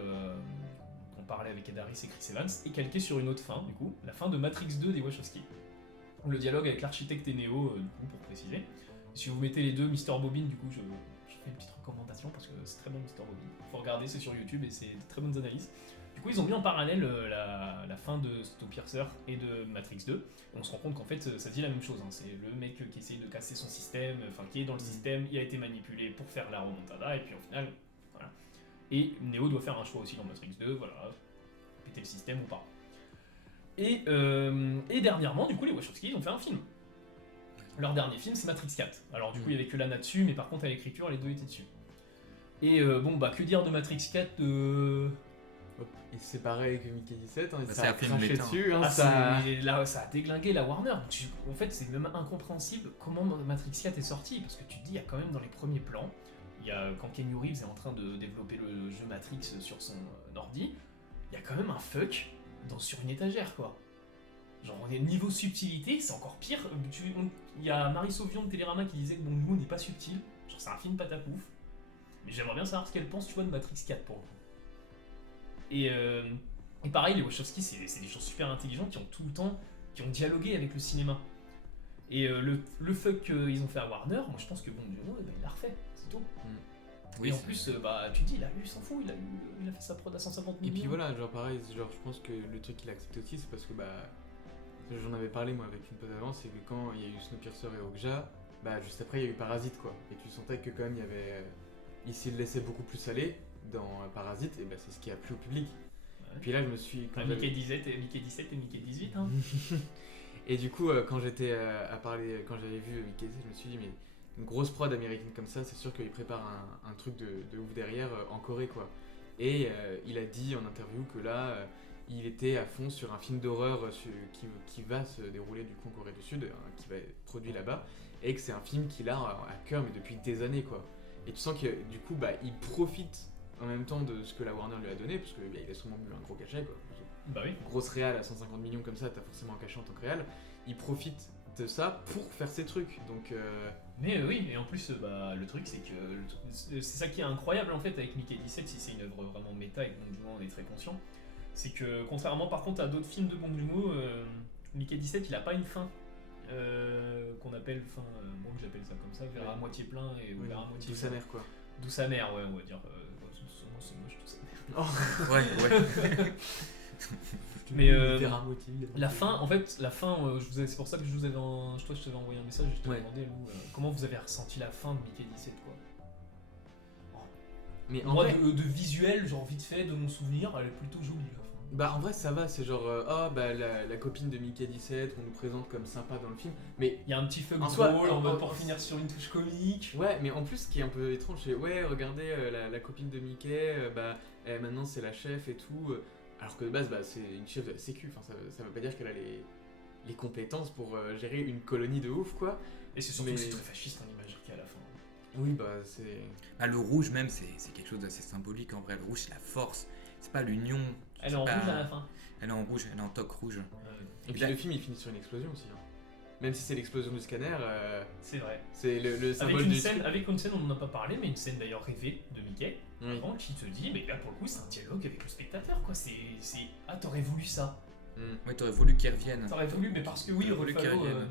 on parlait avec Ed Harris et Chris Evans est calquée sur une autre fin, du coup, la fin de Matrix 2 des Wachowski. Le dialogue avec l'architecte et Neo, du coup, pour préciser. Et si vous mettez les deux, Mr. Bobbin, du coup, je fais une petite recommandation parce que c'est très bon Mr. Bobbin. Faut regarder, c'est sur YouTube et c'est de très bonnes analyses. Du coup, ils ont mis en parallèle la fin de Snowpiercer et de Matrix 2. Et on se rend compte qu'en fait, ça dit la même chose. Hein. C'est le mec qui essaye de casser son système, enfin qui est dans le système, il a été manipulé pour faire la remontada, et puis au final, voilà. Et Neo doit faire un choix aussi dans Matrix 2, voilà, péter le système ou pas. Et dernièrement, du coup, les Wachowski, ils ont fait un film. Leur dernier film, c'est Matrix 4. Alors du coup, il n'y avait que Lana dessus, mais par contre, à l'écriture, les deux étaient dessus. Et que dire de Matrix 4 Et c'est pareil que Mickey 17, hein, ça ça a a fait craché une dessus. Hein, ça a déglingué la Warner. En fait, c'est même incompréhensible comment Matrix 4 est sorti, parce que tu te dis, il y a quand même dans les premiers plans, quand Keanu Reeves est en train de développer le jeu Matrix sur son ordi, il y a quand même un fuck sur une étagère, quoi. Genre, niveau subtilité, c'est encore pire. Il y a Marie Sauvion de Télérama qui disait que Bong Joon-ho n'est pas subtil. Genre, c'est un film patapouf. Mais j'aimerais bien savoir ce qu'elle pense, tu vois, de Matrix 4 pour le coup. Et pareil, les Wachowski, c'est des gens super intelligents qui ont dialogué avec le cinéma. Et le fuck qu'ils ont fait à Warner, moi je pense que Bong Joon-ho, il l'a refait, c'est tout. Oui, et en plus, tu te dis, il s'en fout, il a fait sa prod à 150 millions. Et puis voilà, genre pareil, je pense que le truc qu'il a accepté aussi, c'est parce que j'en avais parlé moi avec une pote avant, c'est que quand il y a eu Snowpiercer et Okja, juste après il y a eu Parasite quoi. Et tu sentais que quand même il y avait il s'y laissait beaucoup plus aller dans Parasite, et bah, c'est ce qui a plu au public. Ouais. Puis là, je me suis. Enfin, Mickey 17 et Mickey 17 et Mickey 18, hein. Et du coup, quand j'étais à parler, quand j'avais vu Mickey 17, je me suis dit, mais une grosse prod américaine comme ça, c'est sûr qu'ils préparent un truc de ouf derrière en Corée, quoi. Et il a dit en interview que là, il était à fond sur un film d'horreur qui va se dérouler du coup en Corée du Sud, qui va être produit là-bas, et que c'est un film qu'il a à cœur, mais depuis des années, quoi. Et tu sens que du coup, bah, il profite en même temps de ce que la Warner lui a donné, parce qu'il a sûrement eu un gros cachet, quoi. Bah oui. Grosse réal à 150 millions comme ça, t'as forcément un cachet en tant que réal. Il profite de ça pour faire ses trucs, donc. Mais oui, et en plus, bah, le truc, c'est que c'est ça qui est incroyable en fait avec Mickey 17, si c'est une œuvre vraiment méta et que Bong Joon-ho en est très conscient, c'est que contrairement par contre à d'autres films de Bong Joon-ho, Mickey 17 il a pas une fin qu'on appelle fin, moi que j'appelle ça comme ça, vers à moitié plein et ou vers à moitié douce amère, quoi. douce amère, ouais, on va dire. C'est moche douce amère. Oh. Ouais. Mais Vers à moitié. la fin, en fait, c'est pour ça que je vous avais, je t'avais envoyé un message, je t'avais demandé Lou, comment vous avez ressenti la fin de Mickey 17 quoi. Mais en Moi, vrai, de visuel, genre vite fait, de mon souvenir, elle est plutôt jolie la fin. bah en vrai ça va, c'est genre bah la copine de Mickey 17, on nous présente comme sympa dans le film, mais Il y a un petit fuck En soi, drôle en mode en- pour finir sur une touche comique. ouais, mais en plus ce qui est un peu étrange, c'est ouais regardez la copine de Mickey, maintenant c'est la chef et tout, alors que de base bah c'est une chef de la sécu, enfin ça veut pas dire qu'elle a les compétences pour gérer une colonie de ouf quoi. Et c'est surtout Mais- que c'est très fasciste hein, l'image qu'il y a à la fin. Oui bah c'est. Ah, le rouge même, c'est quelque chose d'assez symbolique en vrai. Le rouge, c'est la force. C'est pas l'union. Elle est C'est en pas- rouge à la fin. Elle est en rouge, elle est en toque rouge. Et puis là- le film il finit sur une explosion aussi. Hein. Même si c'est l'explosion du scanner, C'est vrai. c'est le symbole Avec une, du scène, on n'en a pas parlé, mais une scène d'ailleurs rêvée de Mickey, Oui. avant, qui te dit, mais là pour le coup c'est un dialogue avec le spectateur quoi. Ah t'aurais voulu ça. Ouais, t'aurais voulu qu'il revienne. T'aurais voulu, mais parce que oui, T'aurais voulu Ruffalo. qu'il revienne.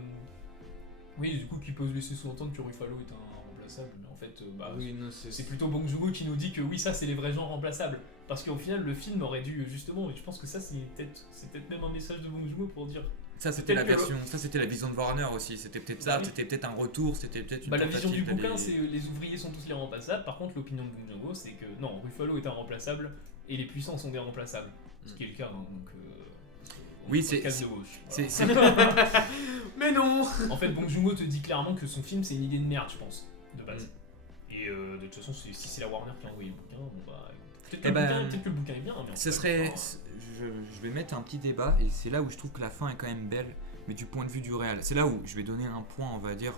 Oui, du coup, qui peut se laisser sous-entendre que Ruffalo est un remplaçable, mais en fait, Oui, non, c'est plutôt Bong Joon-ho qui nous dit que oui, ça c'est les vrais gens remplaçables. Parce qu'au final, le film aurait dû justement, et je pense que ça c'est peut-être même un message de Bong Joon-ho pour dire. Ça, c'était la Peut-être que- version. Ça, c'était la vision de Warner aussi. C'était peut-être ça, Oui. c'était peut-être un retour, c'était peut-être une Bah, la vision du tentative bouquin, d'aller- c'est les ouvriers sont tous les remplaçables. Par contre, l'opinion de Bong Joon-ho, c'est que non, Ruffalo est un remplaçable et les puissants sont des remplaçables. Ce qui est le cas, hein, donc. Oui, on c'est- casse de gauche. c'est- Voilà. Mais non. En fait, Bong Joon-ho te dit clairement que son film c'est une idée de merde, je pense, de base. Et de toute façon, si c'est la Warner qui a envoyé le bouquin, bon bah. Peut-être que, Eh ben, peut-être que le bouquin est bien, mais en Ce fait, serait. enfin, Je vais mettre un petit débat et c'est là où je trouve que la fin est quand même belle, mais du point de vue du réel. C'est là où je vais donner un point, on va dire,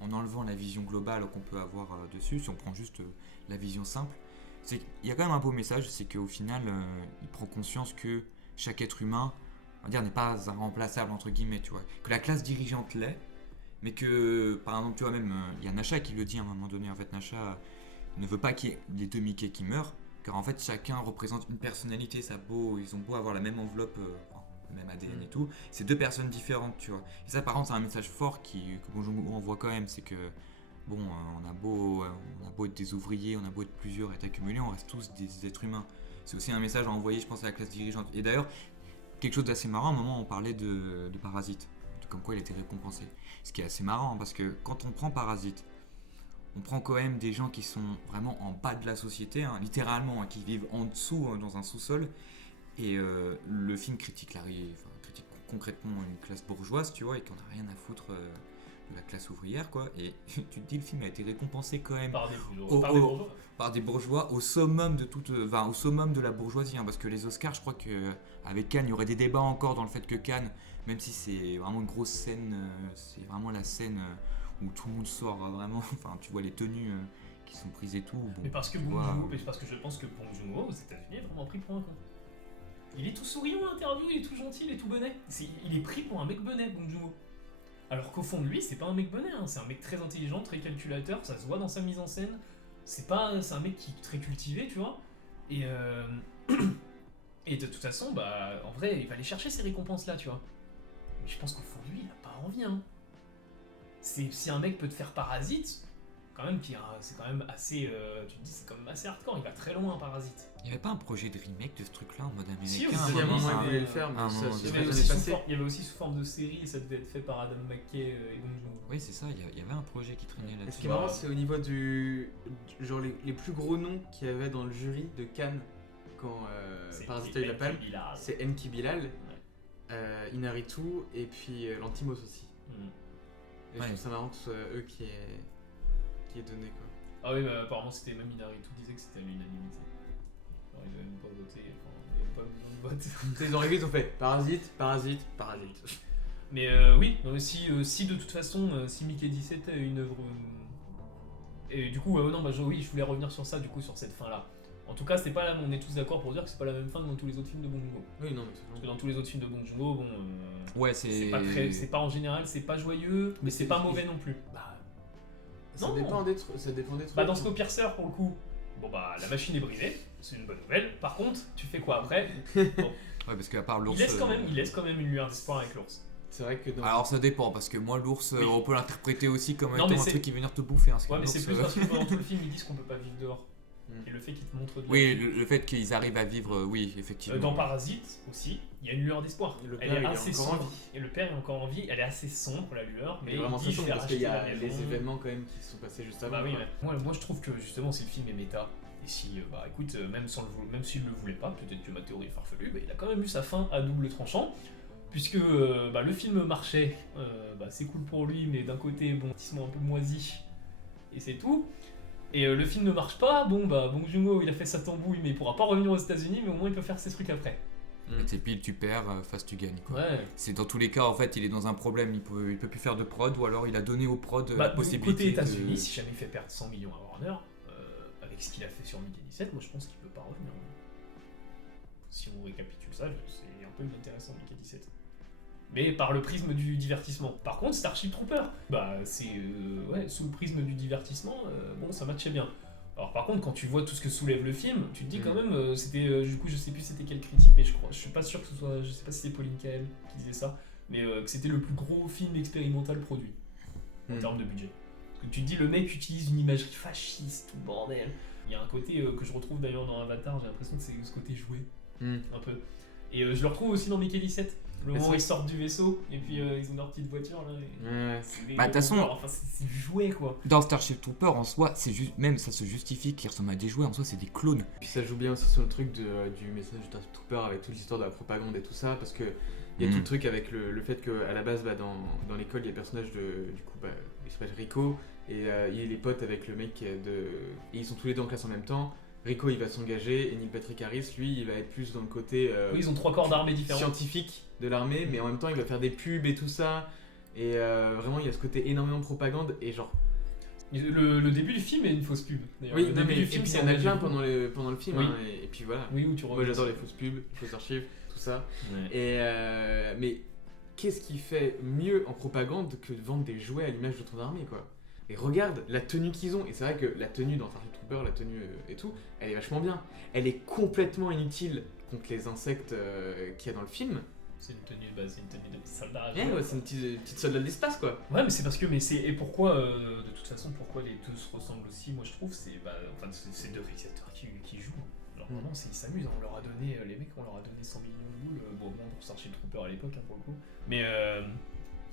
en enlevant la vision globale qu'on peut avoir dessus, si on prend juste la vision simple. C'est qu'il y a quand même un beau message, c'est qu'au final, il prend conscience que chaque être humain, on va dire, n'est pas un remplaçable, entre guillemets, tu vois. Que la classe dirigeante l'est, mais que, par exemple, tu vois, même, il y a Nasha qui le dit à un moment donné, en fait, Nasha ne veut pas qu'il y ait les deux Mickey qui meurent, car en fait chacun représente une personnalité, ils ont beau avoir la même enveloppe, le même ADN et tout, c'est deux personnes différentes, tu vois. Et ça par contre c'est un message fort que Bong Joon-ho envoie quand même, c'est que bon, on a beau être des ouvriers, on a beau être plusieurs et être accumulés, on reste tous des êtres humains. C'est aussi un message à envoyer, je pense, à la classe dirigeante. Et d'ailleurs, quelque chose d'assez marrant, à un moment on parlait de Parasite, comme quoi il était récompensé. Ce qui est assez marrant, parce que quand on prend Parasite, on prend quand même des gens qui sont vraiment en bas de la société, hein, littéralement, hein, qui vivent en dessous, dans un sous-sol. Et le film critique critique concrètement une classe bourgeoise, tu vois, et qu'on n'a rien à foutre de la classe ouvrière, quoi. Et tu te dis, le film a été récompensé quand même par des Oh, par oh. des bourgeois. par des bourgeois au summum au summum de la bourgeoisie, hein, parce que les Oscars, je crois qu'avec Cannes, il y aurait des débats encore dans le fait que Cannes, même si c'est vraiment une grosse scène, c'est vraiment la scène où tout le monde sort vraiment, enfin tu vois les tenues qui sont prises et tout. Bon, Mais parce que tu Bong vois, Joon-ho, parce que je pense que Bong Joon-ho aux États-Unis est vraiment pris pour un con. Il est tout souriant à l'interview, il est tout gentil, il est tout bonnet. Il est pris pour un mec bonnet, Bong Joon-ho. Alors qu'au fond de lui, c'est pas un mec bonnet, hein. C'est un mec très intelligent, très calculateur, ça se voit dans sa mise en scène. C'est un mec qui est très cultivé, tu vois. Et et de toute façon, bah en vrai, il va aller chercher ces récompenses là, tu vois. Mais je pense qu'au fond de lui, il a pas envie, hein. Si un mec peut te faire Parasite, quand même c'est quand même assez, tu te dis c'est quand même assez hardcore, il va très loin Parasite. Il n'y avait pas un projet de remake de ce truc-là en mode Si, américain aussi, à un moment, il ça- voulait le faire, à un mais ça, moment c'est donné. Il y, avait les aussi années sous passées. il y avait aussi sous forme de série et ça devait être fait par Adam McKay et Bong Joon-ho. Oui, c'est ça, il y avait un projet qui traînait Et ce là-dessus. qui est marrant, c'est au niveau genre les plus gros noms qu'il y avait dans le jury de Cannes quand Parasite a eu la palme, c'est Enki Bilal, Inaritu et puis Lantimos aussi. Et je Ouais. trouve ça marrant que ce soit eux qui est donné quoi. Ah oui, bah, apparemment c'était même Inaritu disait que c'était à l'unanimité. Alors ils avaient même pas voté, enfin, il n'y avait pas besoin de vote. Ils ont arrivé, ils ont fait Parasite, Parasite, Parasite. Mais oui, si de toute façon, si Mickey 17 a une œuvre. Et du coup, non, bah oui, je voulais revenir sur ça, du coup, sur cette fin-là. En tout cas, c'est pas là, on est tous d'accord pour dire que c'est pas la même fin que dans tous les autres films de Bong Joon-ho. Oui, non, mais Parce que dans tous les autres films de Bong Joon-ho, bon. Ouais, C'est pas en général, c'est pas joyeux, mais c'est pas mauvais non plus. Bah, ça Non. dépend des trucs. Bah, dans Snowpiercer, pour le coup, bon bah, la machine est brisée, c'est une bonne nouvelle. Par contre, tu fais quoi après? Ouais, parce qu'à part l'ours. Il laisse quand même une lueur d'espoir avec l'ours. C'est vrai que dans... Alors ça dépend, parce que moi, l'ours, Oui. on peut l'interpréter aussi comme Non, étant mais un c'est- truc qui va venir te bouffer. Hein, parce Ouais, qu'un mais c'est ours, plus parce que pendant tout le film, ils disent qu'on peut pas vivre dehors. Mm. Et le fait qu'ils te montrent de la Oui, vie. le fait qu'ils arrivent à vivre, oui, effectivement. Dans Parasite aussi, il y a une lueur d'espoir. Le Elle père, est il est assez encore en sombre. vie. Et le père est encore en vie, elle est assez sombre la lueur, mais Mais vraiment il très dit, sombre je vais parce qu'il y a racheter la les maison. événements quand même qui se sont passés juste avant. Bah oui, quoi. ouais. Moi je trouve que justement si le film est méta, et si, bah écoute, même s'il ne le voulait pas, peut-être que ma théorie est farfelue, bah, il a quand même eu sa fin à double tranchant, puisque bah, le film marchait, bah, c'est cool pour lui, mais d'un côté, bon, ils sont un peu moisi, et c'est tout. Et le film ne marche pas, bon bah Bong Joon-ho il a fait sa tambouille, mais il pourra pas revenir aux États-Unis, mais au moins il peut faire ses trucs après. C'est pile, tu perds, face tu gagnes. Quoi. Ouais. C'est dans tous les cas, en fait, il est dans un problème, il peut plus faire de prod, ou alors il a donné au prod Bah, la du possibilité côté États-Unis, de... si jamais il fait perdre 100 millions à Warner, avec ce qu'il a fait sur Mickey 17, moi je pense qu'il peut pas revenir. Si on récapitule ça, c'est un peu inintéressant Mickey 17. Mais par le prisme du divertissement. Par contre, Starship Trooper, bah c'est ouais, sous le prisme du divertissement, bon ça matchait bien. Alors par contre, quand tu vois tout ce que soulève le film, tu te dis quand même, c'était du coup je sais plus c'était quelle critique, mais je suis pas sûr que ce soit, je sais pas si c'était Pauline Kael qui disait ça, mais que c'était le plus gros film expérimental produit en termes de budget. Parce que tu te dis le mec utilise une imagerie fasciste, tout bordel. Il y a un côté que je retrouve d'ailleurs dans Avatar, j'ai l'impression que c'est ce côté joué, un peu. Et je le retrouve aussi dans Mickey 17. Le moment où ils sortent du vaisseau et puis ils ont leur petite voiture là. Ouais. Bah, de toute façon- enfin, c'est joué quoi. Dans Starship Trooper, en soi, c'est juste, même ça se justifie qu'ils ressemblent à des jouets, en soi, c'est des clones. Puis ça joue bien aussi sur le truc du message de Starship Trooper avec toute l'histoire de la propagande et tout ça, parce que il y a tout le truc avec le fait qu'à la base, bah, dans l'école, il y a le personnage du coup, bah, il s'appelle Rico, et il est pote avec le mec et ils sont tous les deux en classe en même temps. Rico il va s'engager et Neil Patrick Harris lui il va être plus dans le côté Oui, ils ont 3 corps d'armée différents. scientifique de l'armée, mais en même temps il va faire des pubs et tout ça, et vraiment il y a ce côté énormément de propagande et genre Le début du film est une fausse pub. D'ailleurs. oui Le non, début mais, du et film, puis il c'est y en a en plein Belgique. pendant le film Oui. hein, et puis voilà, Oui, où tu moi reviens. j'adore les fausses pubs, les fausses archives, tout ça. Ouais. Et mais qu'est-ce qui fait mieux en propagande que de vendre des jouets à l'image de ton armée quoi? Et regarde la tenue qu'ils ont, et c'est vrai que la tenue dans Starship Trooper, la tenue et tout, elle est vachement bien. Elle est complètement inutile contre les insectes qu'il y a dans le film. C'est une tenue de soldat. Ouais, c'est une petite soldat de l'espace quoi. Ouais, mais c'est parce que, et pourquoi, de toute façon, pourquoi les deux se ressemblent aussi, moi je trouve, c'est, bah, enfin, c'est deux réalisateurs qui jouent. Alors vraiment, ils s'amusent, hein. On leur a donné, les mecs, on leur a donné 100 millions de boules, bon, pour Starship Trooper à l'époque, hein, pour le coup. Mais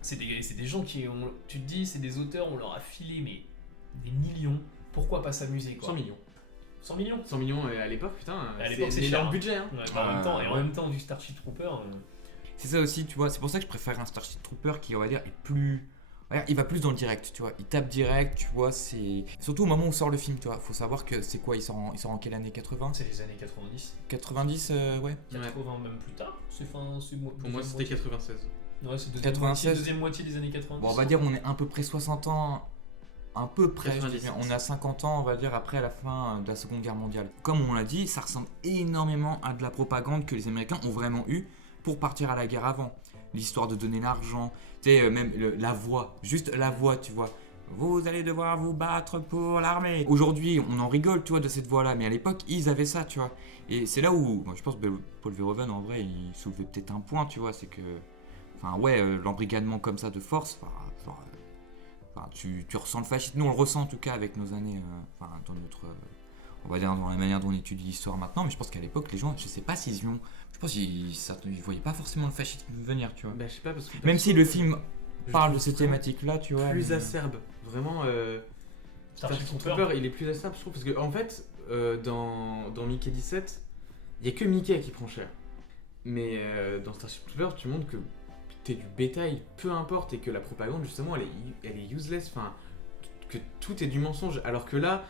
c'est des gens qui ont, tu te dis, c'est des auteurs, on leur a filé, mais des millions, pourquoi pas s'amuser quoi? 100 millions. 100 millions 100 millions à l'époque, putain, À l'époque, c'est un cher, énorme hein. budget hein. Ouais, en même temps, du Starship Trooper. C'est ça aussi, tu vois, c'est pour ça que je préfère un Starship Trooper qui, on va dire, est plus... Ouais, il va plus dans le direct, tu vois, il tape direct, tu vois, c'est... Surtout au moment où sort le film, tu vois, faut savoir que c'est quoi, il sort en quelle année? 80? C'est les années 90. 90, ouais. 80 même plus tard. Pour moi c'était 96. Ouais, c'est 96. deuxième moitié des années 90. Bon, on va dire on est à peu près 60 ans, un peu près, je 97. dirais. On a 50 ans, on va dire, après la fin de la Seconde Guerre mondiale. Comme on l'a dit, ça ressemble énormément à de la propagande que les Américains ont vraiment eu pour partir à la guerre avant. L'histoire de donner l'argent, tu sais, même la voix, juste la voix, tu vois. Vous allez devoir vous battre pour l'armée. Aujourd'hui, on en rigole, tu vois, de cette voix-là, mais à l'époque, ils avaient ça, tu vois. Et c'est là où, moi, je pense que Paul Verhoeven, en vrai, il soulevait peut-être un point, tu vois, c'est que... Enfin, ouais, l'embrigadement comme ça de force, enfin, tu ressens le fascisme. Nous, on le ressent en tout cas avec nos années, enfin, dans notre, on va dire dans la manière dont on étudie l'histoire maintenant. Mais je pense qu'à l'époque, les gens, je sais pas s'ils ont, je pense qu'ils voyaient pas forcément le fascisme venir, tu vois. Bah, je sais pas, parce que Même si le film je parle de trouve ces vraiment thématiques-là, tu vois. plus mais- acerbe. Vraiment, Starship Starship Trooper. Trooper, il est plus acerbe, je trouve, parce que en fait, dans Mickey 17, il y a que Mickey qui prend cher. Mais dans Starship Trooper, tu montres que t'es du bétail, peu importe, et que la propagande, justement, elle est useless, enfin, que tout est du mensonge. Alors que là,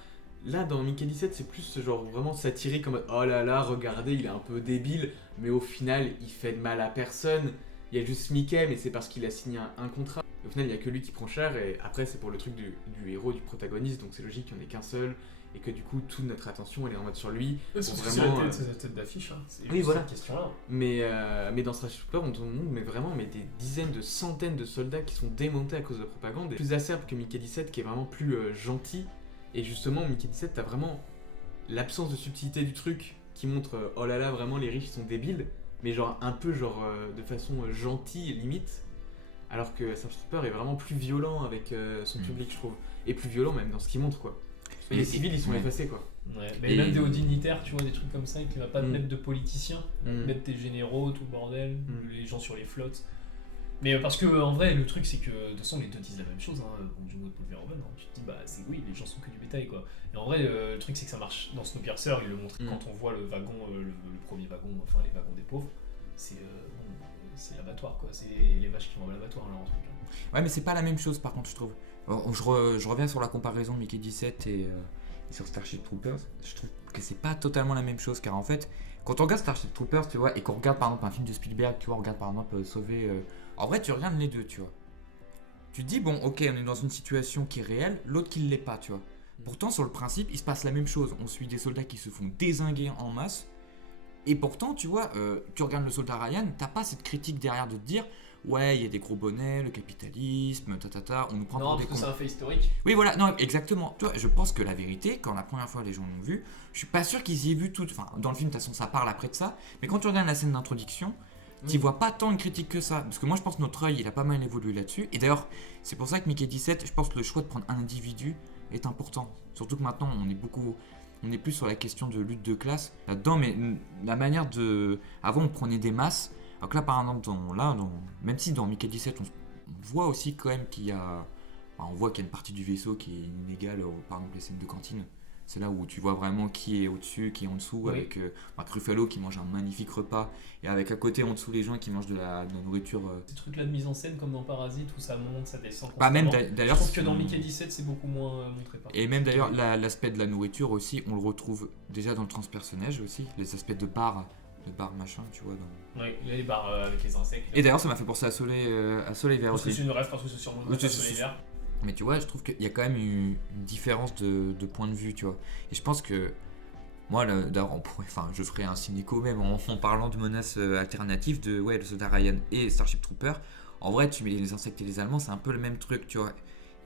dans Mickey 17, c'est plus ce genre vraiment satirique, comme oh là là, regardez, il est un peu débile, mais au final, il fait de mal à personne. Il y a juste Mickey, mais c'est parce qu'il a signé un contrat. Et au final, il n'y a que lui qui prend cher, et après, c'est pour le truc du héros, du protagoniste, donc c'est logique qu'il n'y en ait qu'un seul, et que du coup, toute notre attention, elle est en mode sur lui. C'est Pour vraiment, vraiment, c'est la tête d'affiche, hein. C'est oui, juste voilà. cette question-là. Mais dans Starship Trooper, on te montre mais vraiment mais des dizaines de centaines de soldats qui sont démontés à cause de la propagande. Et plus acerbe que Mickey 17 qui est vraiment plus gentil. Et justement, Mickey 17, t'as vraiment l'absence de subtilité du truc qui montre oh là là, vraiment les riches ils sont débiles. Mais genre un peu genre de façon gentille limite. Alors que Starship Trooper est vraiment plus violent avec son public, je trouve. Et plus violent même dans ce qu'il montre, quoi. Et les civils ils sont ouais. effacés, quoi. Ouais, mais Et- même des hauts dignitaires, tu vois, des trucs comme ça, et qu'il va pas Mm. mettre de politiciens, Mm. mettre des généraux, tout le bordel, Mm. les gens sur les flottes. Mais parce que en vrai, le truc c'est que de toute façon, les deux disent la même chose. Hein, Bong Joon-ho et Paul Verhoeven, hein. Tu te dis, bah c'est oui, les gens sont que du bétail, quoi. Et en vrai, le truc c'est que ça marche dans Snowpiercer, il le montre Mm. quand on voit le wagon, le premier wagon, enfin les wagons des pauvres, c'est l'abattoir, quoi. C'est les vaches qui vont à l'abattoir, leur truc. Hein. Ouais, mais c'est pas la même chose par contre, je trouve. Je reviens sur la comparaison de Mickey 17 et sur Starship Troopers. Je trouve que c'est pas totalement la même chose car en fait, quand on regarde Starship Troopers, tu vois, et qu'on regarde par exemple un film de Spielberg, tu vois, on regarde par exemple Sauver. En vrai, tu regardes les deux, tu vois. Tu te dis, bon, ok, on est dans une situation qui est réelle, l'autre qui l'est pas, tu vois. Pourtant, sur le principe, il se passe la même chose. On suit des soldats qui se font dézinguer en masse. Et pourtant, tu vois, tu regardes le soldat Ryan, t'as pas cette critique derrière de te dire, ouais, il y a des gros bonnets, le capitalisme, on nous prend Non, pour des parce que cons. c'est un fait historique. Oui, voilà, non, exactement. Tu vois, je pense que la vérité, quand la première fois les gens l'ont vu, je suis pas sûr qu'ils y aient vu tout. Enfin, dans le film, de toute façon, ça parle après de ça. Mais quand tu regardes la scène d'introduction, tu vois pas tant une critique que ça. Parce que moi, je pense que notre œil, il a pas mal évolué là-dessus. Et d'ailleurs, c'est pour ça que Mickey 17, je pense que le choix de prendre un individu est important. Surtout que maintenant, on est plus sur la question de lutte de classe là-dedans. Mais la manière de. Avant, on prenait des masses. Alors que là, par exemple, même si dans Mickey 17, on voit aussi quand même qu'il y a. Enfin, on voit qu'il y a une partie du vaisseau qui est inégale, par exemple les scènes de cantine. C'est là où tu vois vraiment qui est au-dessus, qui est en dessous, Oui. avec Mark Ruffalo qui mange un magnifique repas, et avec à côté en dessous les gens qui mangent de la nourriture. Ces trucs-là de mise en scène, comme dans Parasite, où ça monte, ça descend. Bah, même constamment. d'ailleurs. Je trouve que dans Mickey 17, c'est beaucoup moins montré par Et même d'ailleurs, l'aspect de la nourriture aussi, on le retrouve déjà dans le transpersonnage aussi, les aspects de bar machin, tu vois. Oui, les barres avec les insectes. Et d'ailleurs, ça m'a fait penser à Soleil Vert Parce que aussi. c'est une rêve, parce que c'est sur le Oui, sur c'est- les verts. Mais tu vois, je trouve qu'il y a quand même une différence de point de vue, tu vois. Et je pense que moi, d'ailleurs, je ferai un cinéco même en parlant de menaces alternatives de le soldat Ryan et Starship Trooper. En vrai, tu mets les insectes et les Allemands, c'est un peu le même truc, tu vois.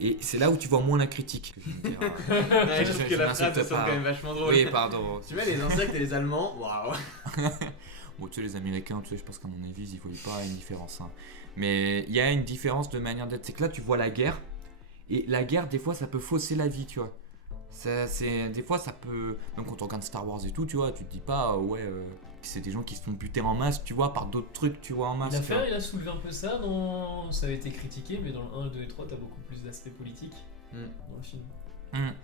Et c'est là où tu vois moins la critique. Ouais, je trouve que la phrase m'insulte elle sonne pas. quand même vachement drôle. Oui, pardon. Tu vois les insectes et les Allemands, waouh. Bon, tu sais, les Américains, tu sais, je pense qu'à mon avis, ils voient pas une différence. Hein. Mais il y a une différence de manière d'être. C'est que là, tu vois la guerre. Et la guerre, des fois, ça peut fausser la vie, tu vois. Des fois, ça peut. Même quand on regarde Star Wars et tout, tu vois, tu te dis pas, que c'est des gens qui se font buter en masse, tu vois, par d'autres trucs, tu vois, en masse. tu vois. Il a soulevé un peu ça, ça a été critiqué, mais dans le 1, le 2 et 3, t'as beaucoup plus d'aspect politique dans le film.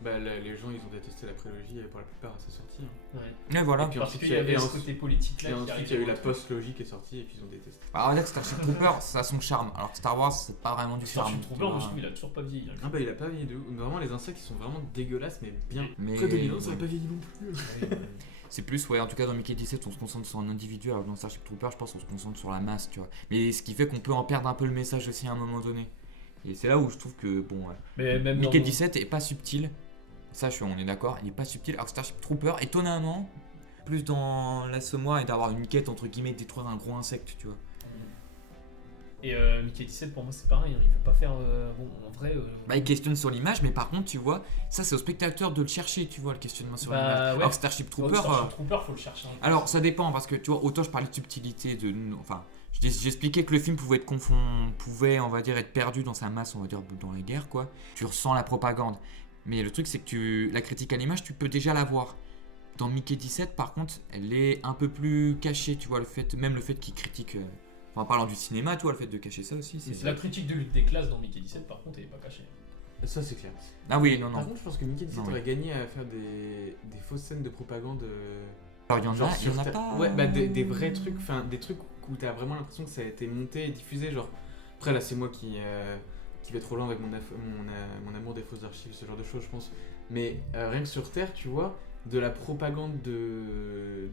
Bah, les gens ils ont détesté la prélogie pour la plupart à sa sortie. Hein. Ouais. Et voilà. Et puis Parce ensuite, qu'il y avait et ce ensuite- côté politique là Et qui ensuite arrivait il y a eu dans la le truc. post-logie qui est sortie et puis ils ont détesté. Alors, on va dire que Starship Trooper, ça a son charme. Alors que Star Wars, c'est pas vraiment du charme. Starship tu Trooper, vois. je trouve, il a toujours pas vieilli. Hein. Ah bah il a pas vieilli de ouf. Vraiment les insectes ils sont vraiment dégueulasses mais bien. Mais- Après 2000 ans ça a pas vieilli non plus. C'est plus, en tout cas dans Mickey 17, on se concentre sur un individu, alors que dans Starship Trooper, je pense qu'on se concentre sur la masse, tu vois. Mais ce qui fait qu'on peut en perdre un peu le message aussi à un moment donné. Et c'est là où je trouve que, Mais même Mickey dans- 17 est pas subtil. Ça, on est d'accord, il est pas subtil. Alors que Starship Trooper, étonnamment, plus dans l'assommoir et d'avoir une quête entre guillemets de détruire un gros insecte, tu vois. Et Mickey 17, pour moi, c'est pareil. Hein. Il veut pas faire. Bon, en vrai. Bah, il questionne sur l'image, mais par contre, tu vois, ça c'est au spectateur de le chercher, tu vois, le questionnement sur Bah, l'image. ouais. Alors que Starship Trooper. Starship Trooper, faut le chercher. Un peu. Alors, ça dépend, parce que tu vois, autant je parlais de subtilité, enfin, J'expliquais que le film pouvait, on va dire, être perdu dans sa masse, on va dire, dans les guerres, quoi. Tu ressens la propagande. Mais le truc, c'est que la critique à l'image, tu peux déjà la voir. Dans Mickey 17, par contre, elle est un peu plus cachée, tu vois, même le fait qu'il critique... en parlant du cinéma, tu vois, le fait de cacher ça aussi, c'est... La critique de lutte des classes dans Mickey 17, par contre, elle est pas cachée. Ça, c'est clair. Ah oui, non. Par contre, je pense que Mickey 17 Non, aurait gagné à faire des fausses scènes de propagande. Alors, il y en sur a Terre. pas... Ouais, bah des vrais trucs, enfin des trucs où t'as vraiment l'impression que ça a été monté et diffusé. Genre, après là, c'est moi qui vais trop loin avec mon amour des fausses archives, ce genre de choses, je pense. Mais rien que sur Terre, tu vois, de la propagande de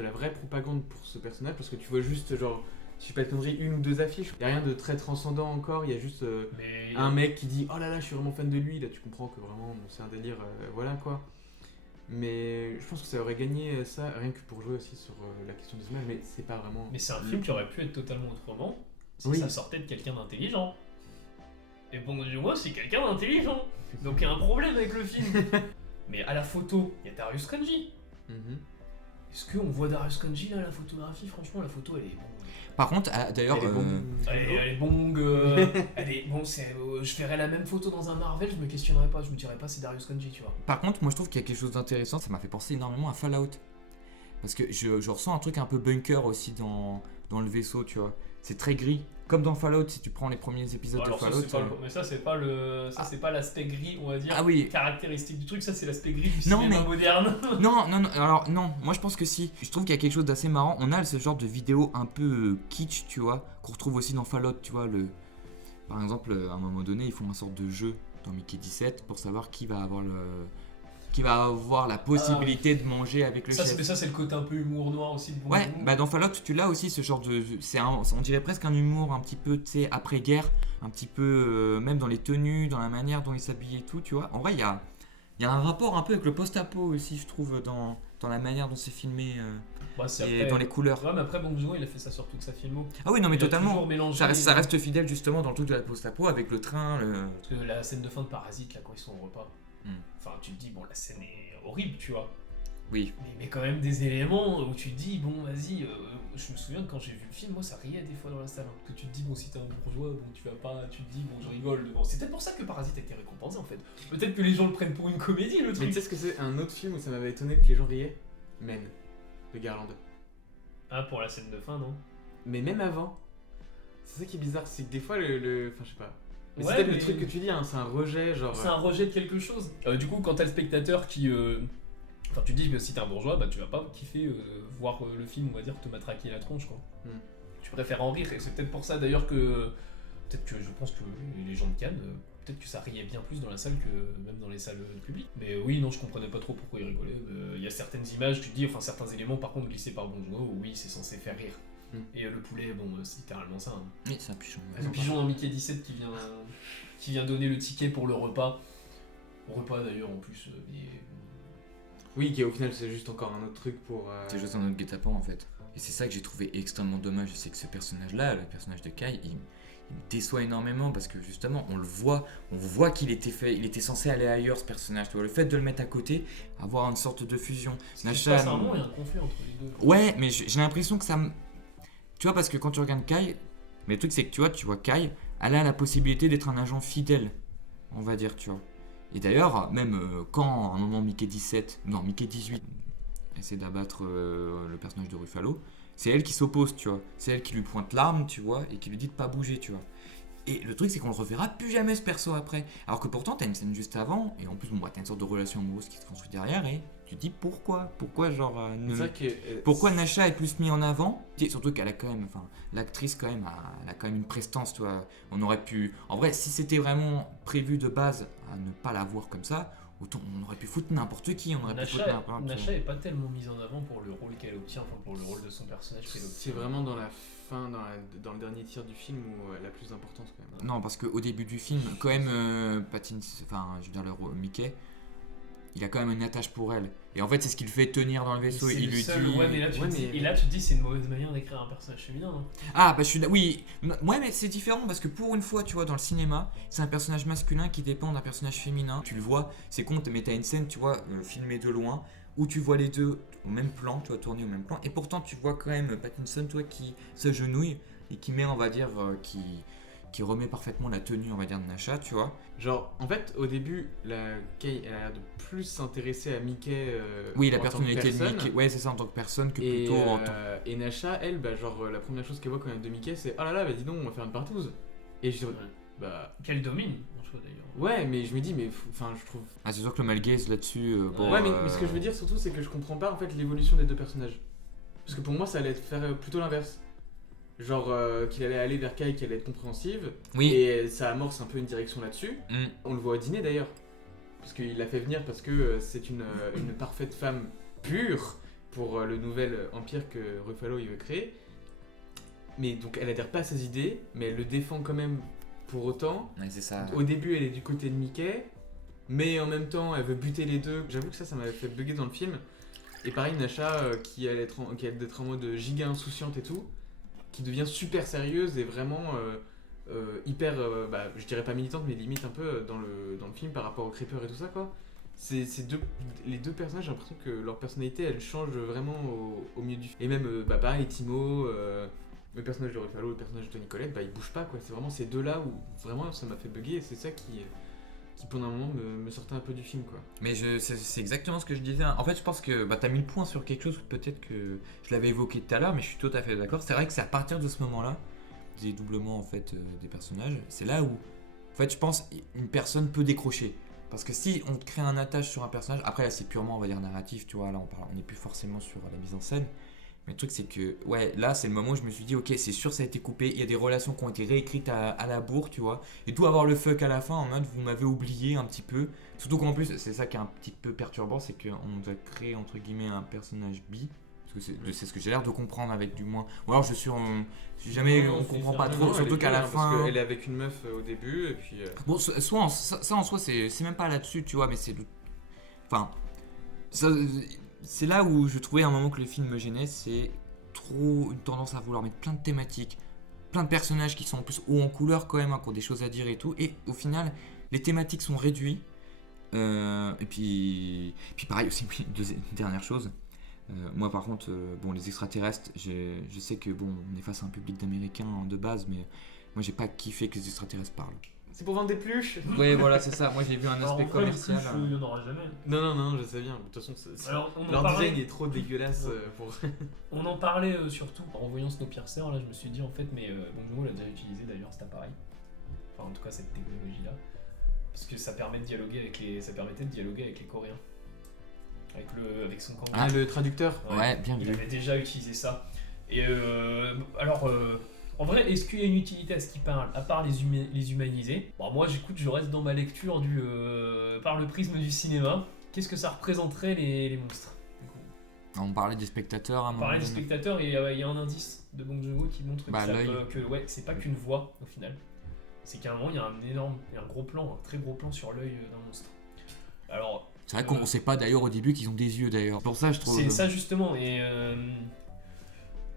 la vraie propagande pour ce personnage, parce que tu vois juste genre, si je sais pas de conneries, 1 ou 2 affiches. Il y a rien de très transcendant encore. Il y a juste un mec qui dit oh là là, je suis vraiment fan de lui. Là, tu comprends que vraiment, bon, c'est un délire, voilà quoi. Mais je pense que ça aurait gagné ça, rien que pour jouer aussi sur la question des images, mais c'est pas vraiment. Mais c'est un film qui aurait pu être totalement autrement si Oui. ça sortait de quelqu'un d'intelligent. Et Bong Joon-ho, c'est quelqu'un d'intelligent. Donc il y a un problème avec le film. Mais à la photo, il y a Darius Khondji. Mhm. Est-ce qu'on voit Darius Khondji là, à la photographie? Franchement, la photo elle est bon. Par contre, d'ailleurs... Elle est bonne. Elle est bong. Elle est bon. Je ferais la même photo dans un Marvel, je me questionnerais pas, je me dirais pas c'est Darius Khondji, tu vois. Par contre, moi je trouve qu'il y a quelque chose d'intéressant, ça m'a fait penser énormément à Fallout. Parce que je ressens un truc un peu bunker aussi dans le vaisseau, tu vois. C'est très gris. Comme dans Fallout, si tu prends les premiers épisodes Alors de ça, Fallout. c'est pas mais ça c'est pas l'aspect gris, on va dire, Ah oui. caractéristique du truc, ça c'est l'aspect gris du Non, cinéma mais- moderne. Non, alors non, moi je pense que si. Je trouve qu'il y a quelque chose d'assez marrant. On a ce genre de vidéo un peu kitsch, tu vois, qu'on retrouve aussi dans Fallout, tu vois. Par exemple, à un moment donné, ils font une sorte de jeu dans Mickey 17 pour savoir qui va avoir la possibilité de manger avec le Ça, chef. ça c'est le côté un peu humour noir aussi de Bong Ouais, Joon-ho. bah dans Fallout, tu l'as aussi ce genre de. On dirait presque un humour un petit peu, tu sais, après-guerre, un petit peu, même dans les tenues, dans la manière dont ils s'habillent et tout, tu vois. En vrai, il y a un rapport un peu avec le post-apo aussi, je trouve, dans la manière dont c'est filmé Bah, c'est et après- dans les couleurs. Ouais, mais après Bong Joon-ho il a fait ça sur toute sa filmo. Ah oui, non, mais Il a totalement. toujours mélangé Ça reste fidèle justement dans le truc de la post-apo avec le train. Parce que la scène de fin de Parasite, là, quand ils sont au repas, enfin, tu te dis, bon, la scène est horrible, tu vois. Oui. Mais quand même des éléments où tu te dis, bon, vas-y, je me souviens que quand j'ai vu le film, moi, ça riait des fois dans la salle. Hein. Que tu te dis, bon, si t'es un bourgeois, bon, tu vas pas, tu te dis, bon, je rigole devant. C'est peut-être pour ça que Parasite a été récompensé, en fait. Peut-être que les gens le prennent pour une comédie, le Mais truc. tu sais ce que c'est un autre film où ça m'avait étonné que les gens riaient? Men, de Garland. Ah, pour la scène de fin, non? Mais même avant, c'est ça qui est bizarre, c'est que des fois enfin je sais pas. Mais Ouais, c'est peut-être mais- le truc que tu dis, hein, c'est un rejet, genre. C'est un rejet de quelque chose. Du coup, quand t'as le spectateur qui. Enfin, tu te dis que si t'es un bourgeois, bah tu vas pas kiffer voir le film, on va dire, te matraquer la tronche, quoi. Tu préfères en rire, et c'est peut-être pour ça d'ailleurs que. Peut-être que je pense que les gens de Cannes, peut-être que ça riait bien plus dans la salle que même dans les salles publiques. Mais oui, non, je comprenais pas trop pourquoi ils rigolaient. Il y a certaines images, tu te dis, enfin certains éléments par contre glissés par Bong Joon-ho, oui, c'est censé faire rire. Et le poulet, bon, c'est littéralement ça. Hein. Oui, c'est un pigeon. Le pigeon dans Mickey 17 qui vient donner le ticket pour le repas. Repas d'ailleurs en plus. Oui, qui au final c'est juste encore un autre truc pour. C'est juste un autre guet-apens en fait. Et c'est ça que j'ai trouvé extrêmement dommage, c'est que ce personnage-là, le personnage de Kai, il me déçoit énormément parce que justement on voit qu'il était censé aller ailleurs ce personnage. Tu vois, le fait de le mettre à côté, avoir une sorte de fusion. Il y a un conflit entre les deux. Ouais, mais j'ai l'impression que ça me... Tu vois, parce que quand tu regardes Kai, mais le truc c'est que tu vois Kai, elle a la possibilité d'être un agent fidèle, on va dire, tu vois. Et d'ailleurs, même quand à un moment Mickey 18 essaie d'abattre le personnage de Ruffalo, c'est elle qui s'oppose, tu vois. C'est elle qui lui pointe l'arme, tu vois, et qui lui dit de pas bouger, tu vois. Et le truc, c'est qu'on le reverra plus jamais ce perso après. Alors que pourtant, t'as une scène juste avant, et en plus, bon, t'as une sorte de relation amoureuse qui se construit derrière, et tu te dis pourquoi genre. C'est vrai que. Pourquoi Nasha est plus mis en avant? Et surtout qu'elle a quand même, enfin, l'actrice quand même, elle a quand même une prestance, tu vois. On aurait pu, en vrai, si c'était vraiment prévu de base à ne pas la voir comme ça, autant on aurait pu foutre n'importe qui, on aurait pu foutre n'importe qui. Nasha est pas tellement mise en avant pour le rôle qu'elle obtient, enfin pour le rôle de son personnage qu'elle obtient. C'est vraiment dans la fin, dans le dernier tiers du film où elle a plus d'importance quand même. Non, parce qu'au début du film, quand même, enfin, je veux dire, le Mickey, il a quand même une attache pour elle. Et en fait, c'est ce qu'il fait tenir dans le vaisseau. C'est Il le lui seul, dit. ouais, mais là, tu te dis, c'est une mauvaise manière d'écrire un personnage féminin. Hein. Ah, bah je suis. Oui, ouais, mais c'est différent parce que pour une fois, tu vois, dans le cinéma, c'est un personnage masculin qui dépend d'un personnage féminin. Tu le vois, c'est con, mais t'as une scène, tu vois, filmée de loin, où tu vois les deux au même plan, tu vois, tourner au même plan, et pourtant tu vois quand même Pattinson, toi, qui s'agenouille et qui met, on va dire, qui remet parfaitement la tenue, on va dire, de Nasha, tu vois. Genre, en fait, au début, la Kay, elle a l'air de plus s'intéresser à Mickey. Oui, la en tant que personnalité de personne. Mickey, ouais, c'est ça, en tant que personne, que Et, plutôt en tant... et Nasha, elle, bah, genre, la première chose qu'elle voit quand même de Mickey, c'est oh là là, bah dis donc, on va faire une partouze. Et je dis, Ouais. bah. Qu'elle domine, en soi d'ailleurs. Ouais, mais je me dis, mais enfin, je trouve. Ah, c'est sûr que le malgaze là-dessus, bon... Ouais, mais ce que je veux dire surtout, c'est que je comprends pas en fait l'évolution des deux personnages. Parce que pour moi, ça allait faire plutôt l'inverse. Genre qu'il allait aller vers Kai, qui allait être compréhensive. Oui. Et ça amorce un peu une direction là-dessus. Mm. On le voit au dîner d'ailleurs. Parce qu'il l'a fait venir parce que c'est une parfaite femme pure pour le nouvel empire que Ruffalo il veut créer. Mais donc elle adhère pas à ses idées, mais elle le défend quand même pour autant. Ouais, c'est ça. Au début, elle est du côté de Mickey, mais en même temps, elle veut buter les deux. J'avoue que ça m'avait fait bugger dans le film. Et pareil, Nasha, qui allait être en mode giga insouciante et tout, qui devient super sérieuse et vraiment hyper, je dirais pas militante, mais limite un peu dans le film par rapport au Creeper et tout ça, quoi. Les deux personnages, j'ai l'impression que leur personnalité, elle change vraiment au milieu du film. Et même, pareil, Timo, le personnage de Ruffalo, le personnage de Toni Collette, ils bougent pas, quoi. C'est vraiment ces deux-là où vraiment ça m'a fait bugger et c'est ça qui pendant un moment me sortait un peu du film, quoi. Mais c'est exactement ce que je disais. En fait, je pense que t'as mis le point sur quelque chose, peut-être que je l'avais évoqué tout à l'heure, mais je suis tout à fait d'accord. C'est vrai que c'est à partir de ce moment-là, des doublements en fait des personnages, c'est là où, en fait, je pense une personne peut décrocher. Parce que si on crée un attache sur un personnage, après là c'est purement, on va dire, narratif, tu vois, là on n'est plus forcément sur la mise en scène. Mais le truc c'est que, ouais, là c'est le moment où je me suis dit, ok, c'est sûr ça a été coupé, il y a des relations qui ont été réécrites à la bourre, tu vois. Et tout avoir le fuck à la fin en mode, vous m'avez oublié un petit peu. Surtout qu'en plus, c'est ça qui est un petit peu perturbant, c'est qu'on nous a créé, entre guillemets, un personnage bi. Parce que c'est ce que j'ai l'air de comprendre avec du moins. Ou alors je suis jamais, on comprend pas trop, surtout qu'à la fin... Parce qu'elle est avec une meuf au début, et puis... Bon, ça en soi, c'est même pas là-dessus, tu vois, mais c'est... Enfin... C'est là où je trouvais à un moment que le film me gênait, c'est trop une tendance à vouloir mettre plein de thématiques, plein de personnages qui sont en plus hauts en couleur quand même, hein, qui ont des choses à dire et tout, et au final, les thématiques sont réduites. Et puis pareil aussi, une dernière chose. Moi par contre, les extraterrestres, je sais que on est face à un public d'Américains de base, mais moi j'ai pas kiffé que les extraterrestres parlent. C'est pour vendre des pluches. Oui, voilà, c'est ça. Moi j'ai vu un aspect commercial. Il n'y en aura jamais. Non, je sais bien. De toute façon, leur design est trop dégueulasse pour. On en parlait surtout en voyant Snowpiercer. Là, je me suis dit en fait, mais Bong Joon-ho l'a déjà utilisé d'ailleurs cet appareil. Enfin, en tout cas, cette technologie-là. Parce que ça permettait de dialoguer avec les Coréens. Avec son kangourou. Ah, le traducteur. Ouais, bien vu. Il avait déjà utilisé ça. Et en vrai, est-ce qu'il y a une utilité à ce qu'il parle, à part les humaniser? Moi, je reste dans ma lecture par le prisme du cinéma. Qu'est-ce que ça représenterait les monstres du coup? On parlait des spectateurs à un moment. On parlait des spectateurs et il y a un indice de Bong Joon-ho qui montre que c'est pas qu'une voix au final. C'est qu'à un moment, il y a un gros plan, un très gros plan sur l'œil d'un monstre. Alors, c'est vrai qu'on sait pas d'ailleurs au début qu'ils ont des yeux d'ailleurs. Pour ça, je trouve. C'est ça justement. Et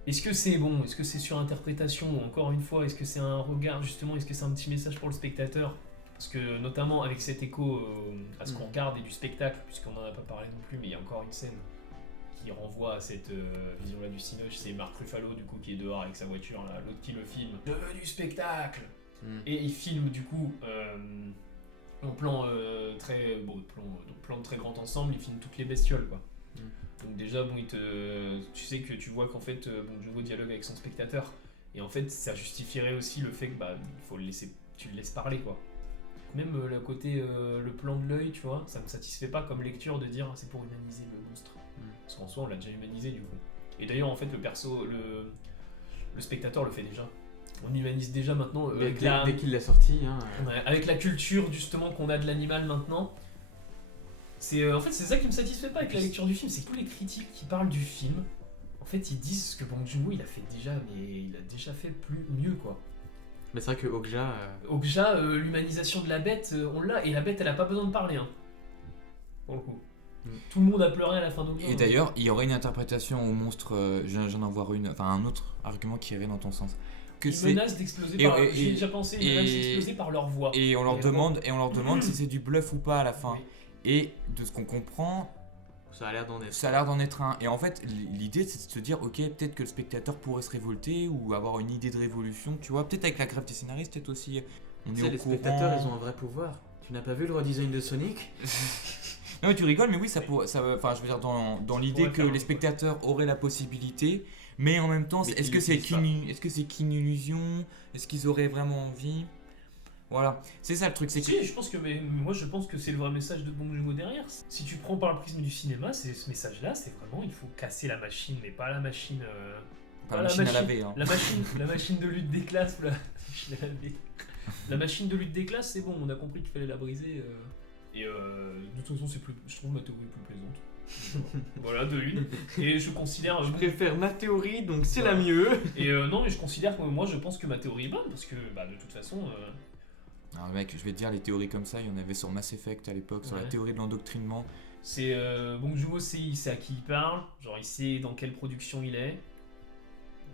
est-ce que c'est bon? Est-ce que c'est sur interprétation? Encore une fois, est-ce que c'est un regard justement? Est-ce que c'est un petit message pour le spectateur? Parce que notamment avec cet écho à ce qu'on regarde et du spectacle, puisqu'on n'en a pas parlé non plus, mais il y a encore une scène qui renvoie à cette vision-là du Cinoche. C'est Mark Ruffalo du coup qui est dehors avec sa voiture, là, l'autre qui le filme. Je veux du spectacle. Et il filme du coup en plan très beau, plan de très grand ensemble. Il filme toutes les bestioles quoi. Donc déjà tu sais que tu vois qu'en fait Bong Joon-ho dialogue avec son spectateur et en fait ça justifierait aussi le fait que il faut tu le laisses parler quoi. Même le côté le plan de l'œil, tu vois, ça me satisfait pas comme lecture de dire c'est pour humaniser le monstre. Parce qu'en soi on l'a déjà humanisé du coup. Et d'ailleurs en fait le spectateur le fait déjà. On humanise déjà maintenant dès qu'il l'a sorti. Avec la culture justement qu'on a de l'animal maintenant. En fait, c'est ça qui me satisfait pas avec la lecture du film, c'est que tous les critiques qui parlent du film, en fait, ils disent que Bong Joon-ho il a fait déjà, mais il a déjà fait mieux quoi. Mais c'est vrai que Okja, l'humanisation de la bête, on l'a, et la bête elle a pas besoin de parler, hein. Pour le coup. Tout le monde a pleuré à la fin d'Okja. Et d'ailleurs, il y aurait une interprétation au monstre, j'en en vois un autre argument qui irait dans ton sens. Ils menacent d'exploser j'ai déjà pensé, ils menacent d'exploser par leur voix. Et on leur demande si c'est du bluff ou pas à la fin. Oui. Et de ce qu'on comprend, Ça a l'air d'en être. Ça a l'air d'en être un. Et en fait, l'idée, c'est de se dire, ok, peut-être que le spectateur pourrait se révolter ou avoir une idée de révolution, tu vois. Peut-être avec la grève des scénaristes, peut-être aussi. On Tu est sais, au les courant. spectateurs, ils ont un vrai pouvoir. Tu n'as pas vu le redesign de Sonic? Non, mais tu rigoles, mais oui, ça pourrait. Enfin, je veux dire, dans l'idée pourrait que faire un les peu. spectateurs auraient la possibilité, mais en même temps, Mais est-ce qu'ils que c'est l'utilisent est-ce que c'est qu'une illusion? Est-ce qu'ils auraient vraiment envie? Voilà, c'est ça le truc, c'est que. Si, je pense que, mais moi je pense que c'est le vrai message de Bong Joon-ho derrière. Si tu prends par le prisme du cinéma, c'est ce message-là, c'est vraiment il faut casser la machine, mais pas la machine. Pas la machine à laver, hein. La machine de lutte des classes, ou la machine à laver. La machine de lutte des classes, c'est bon, on a compris qu'il fallait la briser. Et de toute façon, je trouve ma théorie plus plaisante. Voilà, de une. Et je considère. Je préfère ma théorie, donc c'est Voilà. la mieux. Et non, mais je considère que moi je pense que ma théorie est bonne, parce que bah, de toute façon. Alors, mec, je vais te dire, les théories comme ça, il y en avait sur Mass Effect à l'époque, sur la Ouais. théorie de l'endoctrinement. C'est Bong Joon-ho, il sait à qui il parle, genre il sait dans quelle production il est.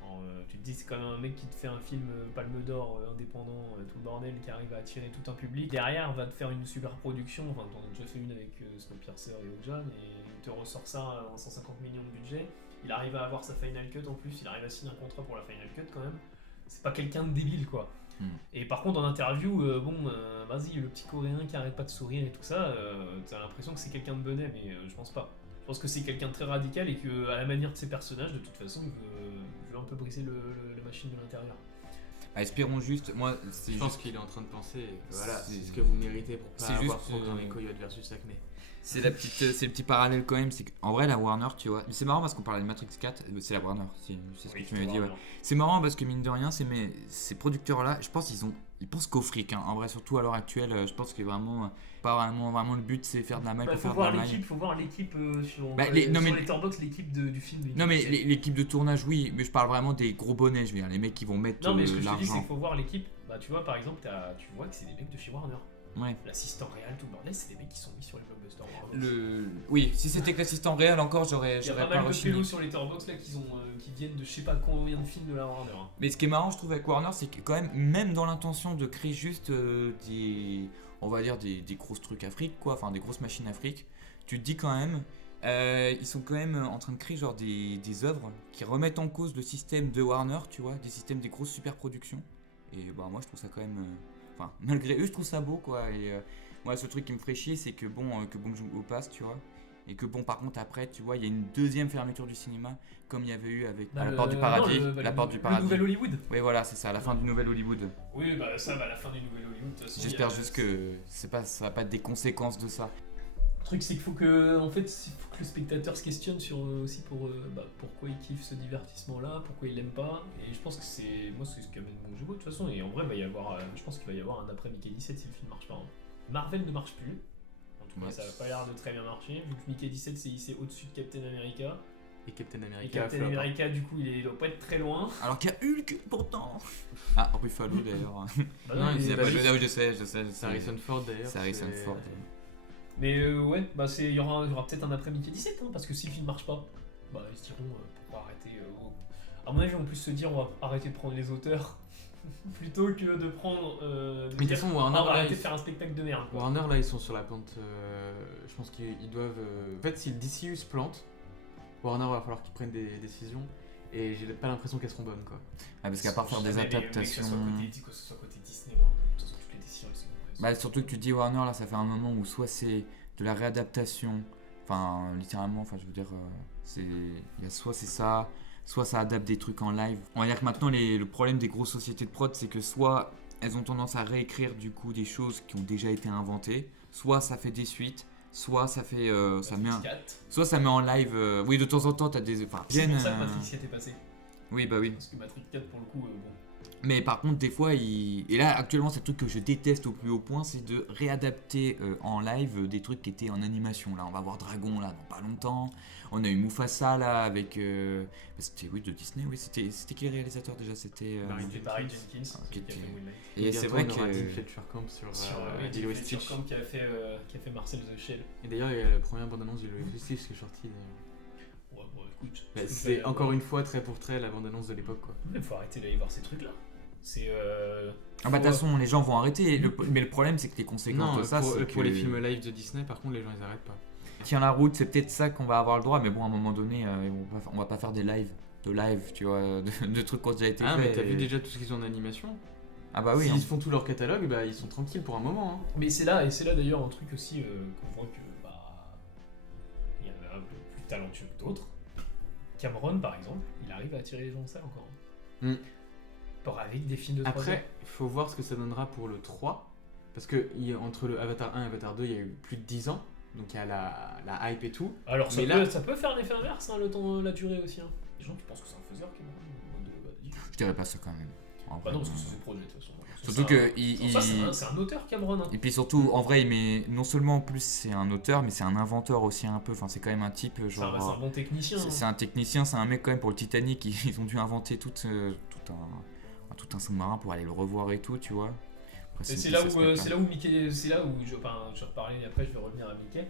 Alors, tu te dis c'est quand même un mec qui te fait un film Palme d'Or indépendant, tout le bordel, qui arrive à attirer tout un public. Derrière va te faire une super production, enfin t'en as déjà fait une avec Snowpiercer et Okja, mais il te ressort ça à 150 millions de budget. Il arrive à avoir sa final cut en plus, il arrive à signer un contrat pour la final cut quand même. C'est pas quelqu'un de débile quoi. Et par contre, en interview, vas-y, le petit coréen qui arrête pas de sourire et tout ça, t'as l'impression que c'est quelqu'un de bonnet, mais je pense pas. Je pense que c'est quelqu'un de très radical et que, à la manière de ses personnages, de toute façon, il veut un peu briser la machine de l'intérieur. Ah, espérons juste, moi, c'est Je pense juste- qu'il est en train de penser, voilà, C'est- c'est ce que vous méritez pour c'est pas avoir juste, programmé Coyote versus Acme. c'est le petit parallèle quand même, c'est qu'en vrai, la Warner, tu vois, c'est marrant parce qu'on parlait de Matrix 4, c'est la Warner, c'est ce que tu m'avais dit, ouais. C'est marrant parce que mine de rien, ces producteurs-là, je pense ils pensent qu'au fric, hein. En vrai, surtout à l'heure actuelle, je pense que pas vraiment le but, c'est faire de la maille Bah, pour faut faire de la voir maille. l'équipe, faut voir l'équipe sur, Bah, sur non, mais- Letterboxd, l'équipe du film. Non mais l'équipe de tournage, oui, mais je parle vraiment des gros bonnets, je veux dire, les mecs qui vont mettre Non, mais ce que je te dis, c'est l'argent. qu'il faut voir l'équipe. Bah, tu vois, par exemple, tu vois que c'est des mecs de chez Warner. Ouais. L'assistant réel, tout le bordel, c'est des mecs qui sont mis sur les blockbusters Warner. Oui, si c'était que l'assistant réel encore, Il y a j'aurais pas pas mal de rechigné. pélos sur Letterboxd là qui viennent de je sais pas combien de films de la Warner. Hein. Mais ce qui est marrant, je trouve, avec Warner, c'est que quand même dans l'intention de créer juste on va dire des grosses trucs Afrique, quoi, enfin des grosses machines Afrique, tu te dis quand même, ils sont quand même en train de créer genre des œuvres qui remettent en cause le système de Warner, tu vois, des systèmes des grosses super productions. Et bah moi je trouve ça quand même, enfin malgré eux, je trouve ça beau, quoi. Et moi, ce truc qui me ferait chier, c'est que que Bong Joon-ho passe, tu vois. Et que bon, par contre, après, tu vois, il y a une deuxième fermeture du cinéma, comme il y avait eu avec Bah, La Porte du Paradis. non, La Porte du Le Paradis. nouvel Hollywood. Oui, voilà, c'est ça, la fin du nouvel Hollywood. Oui, bah ça, la fin du nouvel Hollywood. De toute façon, J'espère il y a- juste que ça va pas être des conséquences de ça. Le truc, c'est qu'il faut que, en fait, il faut que le spectateur se questionne sur aussi pourquoi il kiffe ce divertissement-là, pourquoi il l'aime pas. Et je pense que c'est ce qu'amène Bong Joon-ho de toute façon. Et en vrai, je pense qu'il va y avoir un après Mickey 17 si le film marche pas. Hein. Marvel ne marche plus. En tout cas, Ouais. ça n'a pas l'air de très bien marcher. Vu que Mickey 17 s'est hissé au-dessus de Captain America. Et Captain Et America. Captain flop, hein. America, du coup, il doit pas être très loin. Alors qu'il y a Hulk, pourtant. Ah, Ruffalo d'ailleurs. Bah Non, mais- il Il y a pas pas- juste- ah oui, je sais. C'est Harrison Ford d'ailleurs. C'est Harrison Ford. Mais ouais, bah il y aura peut-être un après Mickey 17, hein, parce que si le film marche pas, bah ils se diront pourquoi arrêter. À mon avis, on peut se dire on va arrêter de prendre les auteurs plutôt que de prendre. Mais de toute façon, on Warner, va là, arrêter ils- de faire un spectacle de merde. Quoi. Warner là ils sont sur la pente, je pense qu'ils doivent... En fait si le DCU se plante, Warner va falloir qu'ils prennent des décisions et j'ai pas l'impression qu'elles seront bonnes quoi. Ah, parce qu'à part faire des Mais adaptations. que ce soit côté Disney, Warner, de toute façon toutes les décisions elles sont prises. Bah, surtout que tu dis Warner, là, ça fait un moment où soit c'est de la réadaptation, enfin, littéralement, enfin, je veux dire, il y a soit c'est ça, soit ça adapte des trucs en live. On va dire que maintenant, le problème des grosses sociétés de prod, c'est que soit elles ont tendance à réécrire du coup des choses qui ont déjà été inventées, soit ça fait des suites, soit ça fait, soit ça met en live. Oui, de temps en temps, t'as des, enfin, C'est pour ça viennent, que Matrix y était passé. oui, bah oui. Parce que Matrix 4, pour le coup, bon. Mais par contre, des fois, et là, actuellement, c'est le truc que je déteste au plus haut point, c'est de réadapter en live des trucs qui étaient en animation. Là, on va voir Dragon, là, dans pas longtemps. On a eu Mufasa, là, avec... C'était, oui, de Disney, oui. C'était qui le réalisateur, déjà? C'était... C'était Barry Jenkins, Ah, celui ok, qui a ok. fait Moonlight. Et c'est vrai on aura Dean que... Fletcher Camp sur Oui, Lilo et Fletcher Stitch. Camp qui a fait Marcel the Shell. Et d'ailleurs il y a la première bande-annonce de Lilo et Stitch qui est sortie d'ailleurs. Ouais, bon, écoute. Bah, c'est encore une fois trait pour trait la bande-annonce de l'époque quoi. Il faut arrêter d'aller voir ces trucs-là. C'est. Ah bah de toute façon, les gens vont arrêter. Mais le problème, c'est que les conséquences Non, de ça, c'est pour que... les films live de Disney par contre les gens ils arrêtent pas. tient la route, c'est peut-être ça qu'on va avoir le droit, mais bon, à un moment donné, on va pas faire des lives, tu vois, de trucs qui ont déjà été Ah, faits. mais t'as vu déjà tout ce qu'ils ont en animation? Ah bah oui. S'ils font tout leur catalogue, bah ils sont tranquilles pour un moment. Hein. Mais c'est là d'ailleurs un truc aussi qu'on voit que il y en a un peu plus talentueux que d'autres. Cameron par exemple, il arrive à attirer les gens de ça encore. Mm. Avec des films de 3 heures. Après, il faut voir ce que ça donnera pour le 3. Parce que entre le Avatar 1 et Avatar 2, il y a eu plus de 10 ans. Donc il y a la hype et tout. Alors Mais ça peut faire un effet inverse, hein, le temps, la durée aussi. Hein. Les gens qui pensent que c'est un faiseur, Cameron. Je dirais pas ça quand même. Bah non, parce que c'est ses projets de toute façon. Surtout que c'est un auteur, Cameron. Hein. Et puis surtout, en vrai, non seulement en plus c'est un auteur, mais c'est un inventeur aussi un peu. Enfin, c'est quand même un type genre. C'est un bon technicien. C'est un technicien, c'est un mec quand même pour le Titanic. Ils ont dû inventer tout un sous-marin pour aller le revoir et tout, tu vois. Après, C'est là où Mickey, c'est là où je vais reparler après, je vais revenir à Mickey.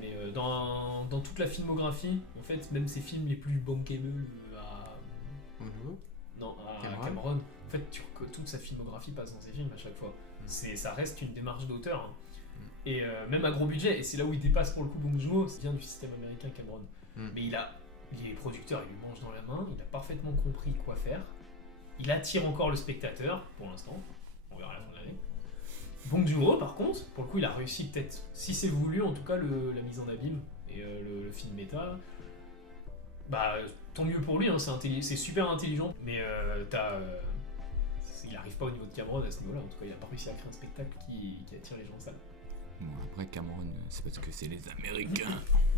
Mais dans toute la filmographie, en fait, même ses films les plus bankable à Cameron, en fait, toute sa filmographie passe dans ses films à chaque fois. Ça reste une démarche d'auteur. Hein. Et même à gros budget, et c'est là où il dépasse pour le coup Bong Joon-ho, c'est bien du système américain Cameron. Mais les producteurs, ils lui mangent dans la main, il a parfaitement compris quoi faire. Il attire encore le spectateur, pour l'instant. On verra à la fin de l'année. Bong Joon-ho, par contre, pour le coup, il a réussi peut-être, si c'est voulu, en tout cas, la mise en abîme et le film méta. Bah, tant mieux pour lui, hein, c'est super intelligent, mais il arrive pas au niveau de Cameron à ce niveau-là. En tout cas, il a pas réussi à créer un spectacle qui attire les gens en salle. Bon, après, Cameron, c'est parce que c'est les Américains.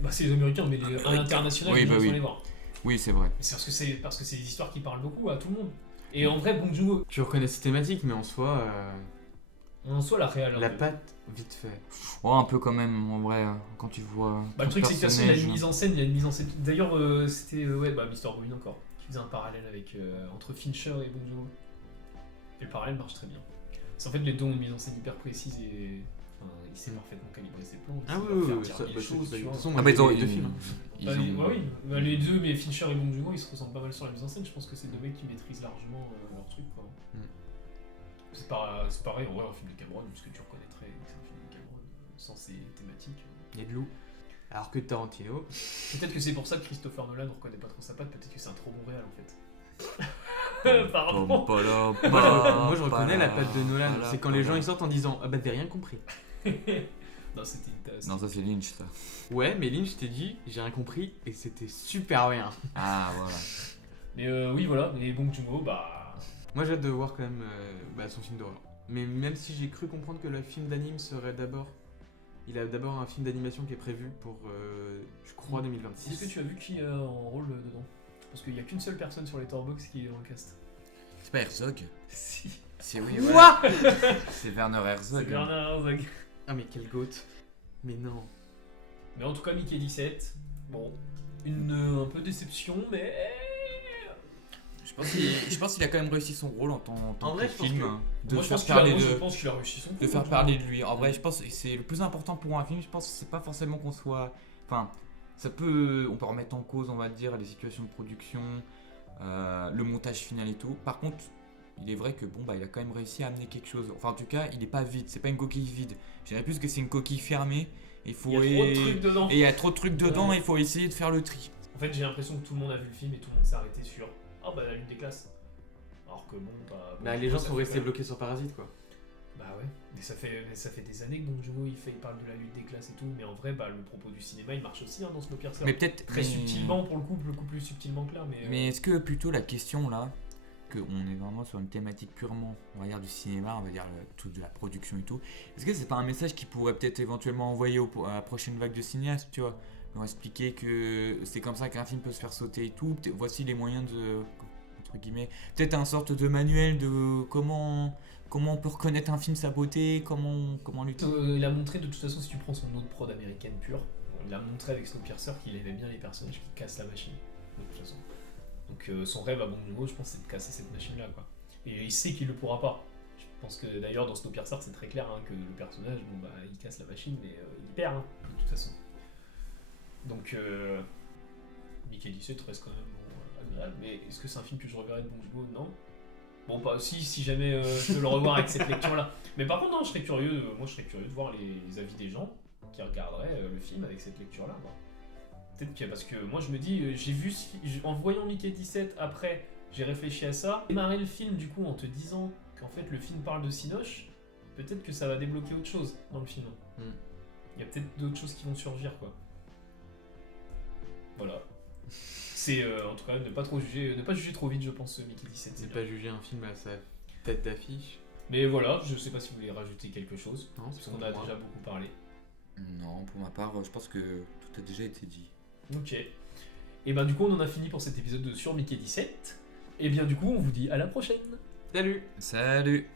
Bah, c'est les Américains, mais à l'international, les gens vont les voir. Oui, c'est vrai. C'est parce que c'est des histoires qui parlent beaucoup à tout le monde. Et en vrai, Bong Joon-ho, Tu reconnais ces thématiques, mais en soi. en soi, la réal. La patte, vite fait. Oh, un peu quand même, en vrai, quand tu vois. Bah, le truc, c'est que de toute façon, il y a une mise en scène. D'ailleurs, c'était Mr. Boone encore, qui faisait un parallèle entre Fincher et Bong Joon-ho. Et le parallèle marche très bien. C'est en fait les deux ont une mise en scène hyper précise et il sait parfaitement calibrer ses plans. Ah il oui, sait faire tirer les choses, tu vois. les deux films. Les deux, mais Fincher et Bong Joon-ho, ils se ressemblent pas mal sur la mise en scène. Je pense que c'est deux mecs qui maîtrisent largement leur truc, quoi. C'est pareil, en vrai, un film de Cameron, parce que tu reconnaîtrais que c'est un film de Cameron sans ses thématiques. Il y a de loup. Alors que Tarantino. Peut-être que c'est pour ça que Christopher Nolan ne reconnaît pas trop sa patte, peut-être que c'est un trop bon réal en fait. Pardon. Moi je reconnais la patte de Nolan. C'est quand les gens ils sortent en disant ah bah t'as rien compris. Non, c'était une tasse. Non, ça c'est Lynch, ça. Ouais, mais Lynch t'ai dit j'ai rien compris et c'était super bien. Ah, voilà. Mais oui, voilà, mais Bong Joon-ho, bah. Moi j'ai hâte de voir quand même son film d'horreur. Mais même si j'ai cru comprendre que le film d'anime serait d'abord. Il a d'abord un film d'animation qui est prévu pour, je crois, 2026. Est-ce que tu as vu qui est en rôle dedans? Parce qu'il n'y a qu'une seule personne sur Letterboxd qui est dans le cast. C'est pas Herzog? Si. C'est oui, Quoi? C'est Werner Herzog. C'est Werner Herzog. Ah mais quel goat. Mais non. Mais en tout cas, Mickey 17, bon, un peu déception, mais. Je pense qu'il a quand même réussi son rôle en tant vrai, que je pense film. que- Je pense qu'il a réussi son De faire parler de lui. En vrai, je pense que c'est le plus important pour un film. Je pense que c'est pas forcément qu'on soit. Enfin, on peut remettre en cause, on va dire, les situations de production, le montage final et tout. Par contre, il est vrai que il a quand même réussi à amener quelque chose. Enfin, en tout cas, il est pas vide. C'est pas une coquille vide. Je dirais plus que c'est une coquille fermée. Il faut y a trop de trucs dedans. Et il y a trop de trucs dedans. Ouais. Et il faut essayer de faire le tri. En fait, j'ai l'impression que tout le monde a vu le film et tout le monde s'est arrêté sur la lutte des classes. Alors que Bah les gens sont restés bloqués sur Parasite quoi. Bah ouais, mais ça fait des années que Bong Joon-ho il parle de la lutte des classes et tout, mais en vrai le propos du cinéma il marche aussi dans Snowpiercer. Mais peut-être très subtilement pour le coup plus subtilement que là, mais est-ce que plutôt la question là, qu'on est vraiment sur une thématique purement, on va dire du cinéma, on va dire tout de la production et tout, est-ce que c'est pas un message qui pourrait peut-être éventuellement envoyer à la prochaine vague de cinéastes, tu vois, pour expliquer que c'est comme ça qu'un film peut se faire sauter et tout, voici les moyens de guillemets, peut-être un sorte de manuel de comment on peut reconnaître un film, sa beauté, comment lutter. Il a montré de toute façon, si tu prends son autre prod américaine pure, il a montré avec Snowpiercer qu'il aimait bien les personnages qui cassent la machine, de toute façon. Donc son rêve à Bong Joon-ho, je pense, c'est de casser cette machine-là, quoi. Et il sait qu'il le pourra pas. Je pense que d'ailleurs dans Snowpiercer, c'est très clair que le personnage, il casse la machine, mais il perd, de toute façon. Donc Mickey 17 reste quand même agréable, mais est-ce que c'est un film que je reverrai de Bong Joon-ho? Non. Bon, pas si jamais je peux le revoir avec cette lecture-là. Mais par contre, non, je serais curieux de voir les avis des gens. qui regarderait le film avec cette lecture-là. Moi. Peut-être que parce que moi je me dis, j'ai vu en voyant Mickey 17 après, j'ai réfléchi à ça, démarrer le film du coup en te disant qu'en fait le film parle de Cinoche, peut-être que ça va débloquer autre chose dans le film. Il y a peut-être d'autres choses qui vont surgir quoi. Voilà. C'est en tout cas ne pas juger trop vite je pense Mickey 17. C'est pas juger un film à sa tête d'affiche. Mais voilà, je sais pas si vous voulez rajouter quelque chose, Non, parce qu'on a déjà beaucoup parlé. Non, pour ma part, je pense que tout a déjà été dit. Ok. Et ben du coup on en a fini pour cet épisode sur Mickey 17. Et bien du coup on vous dit à la prochaine. Salut! Salut!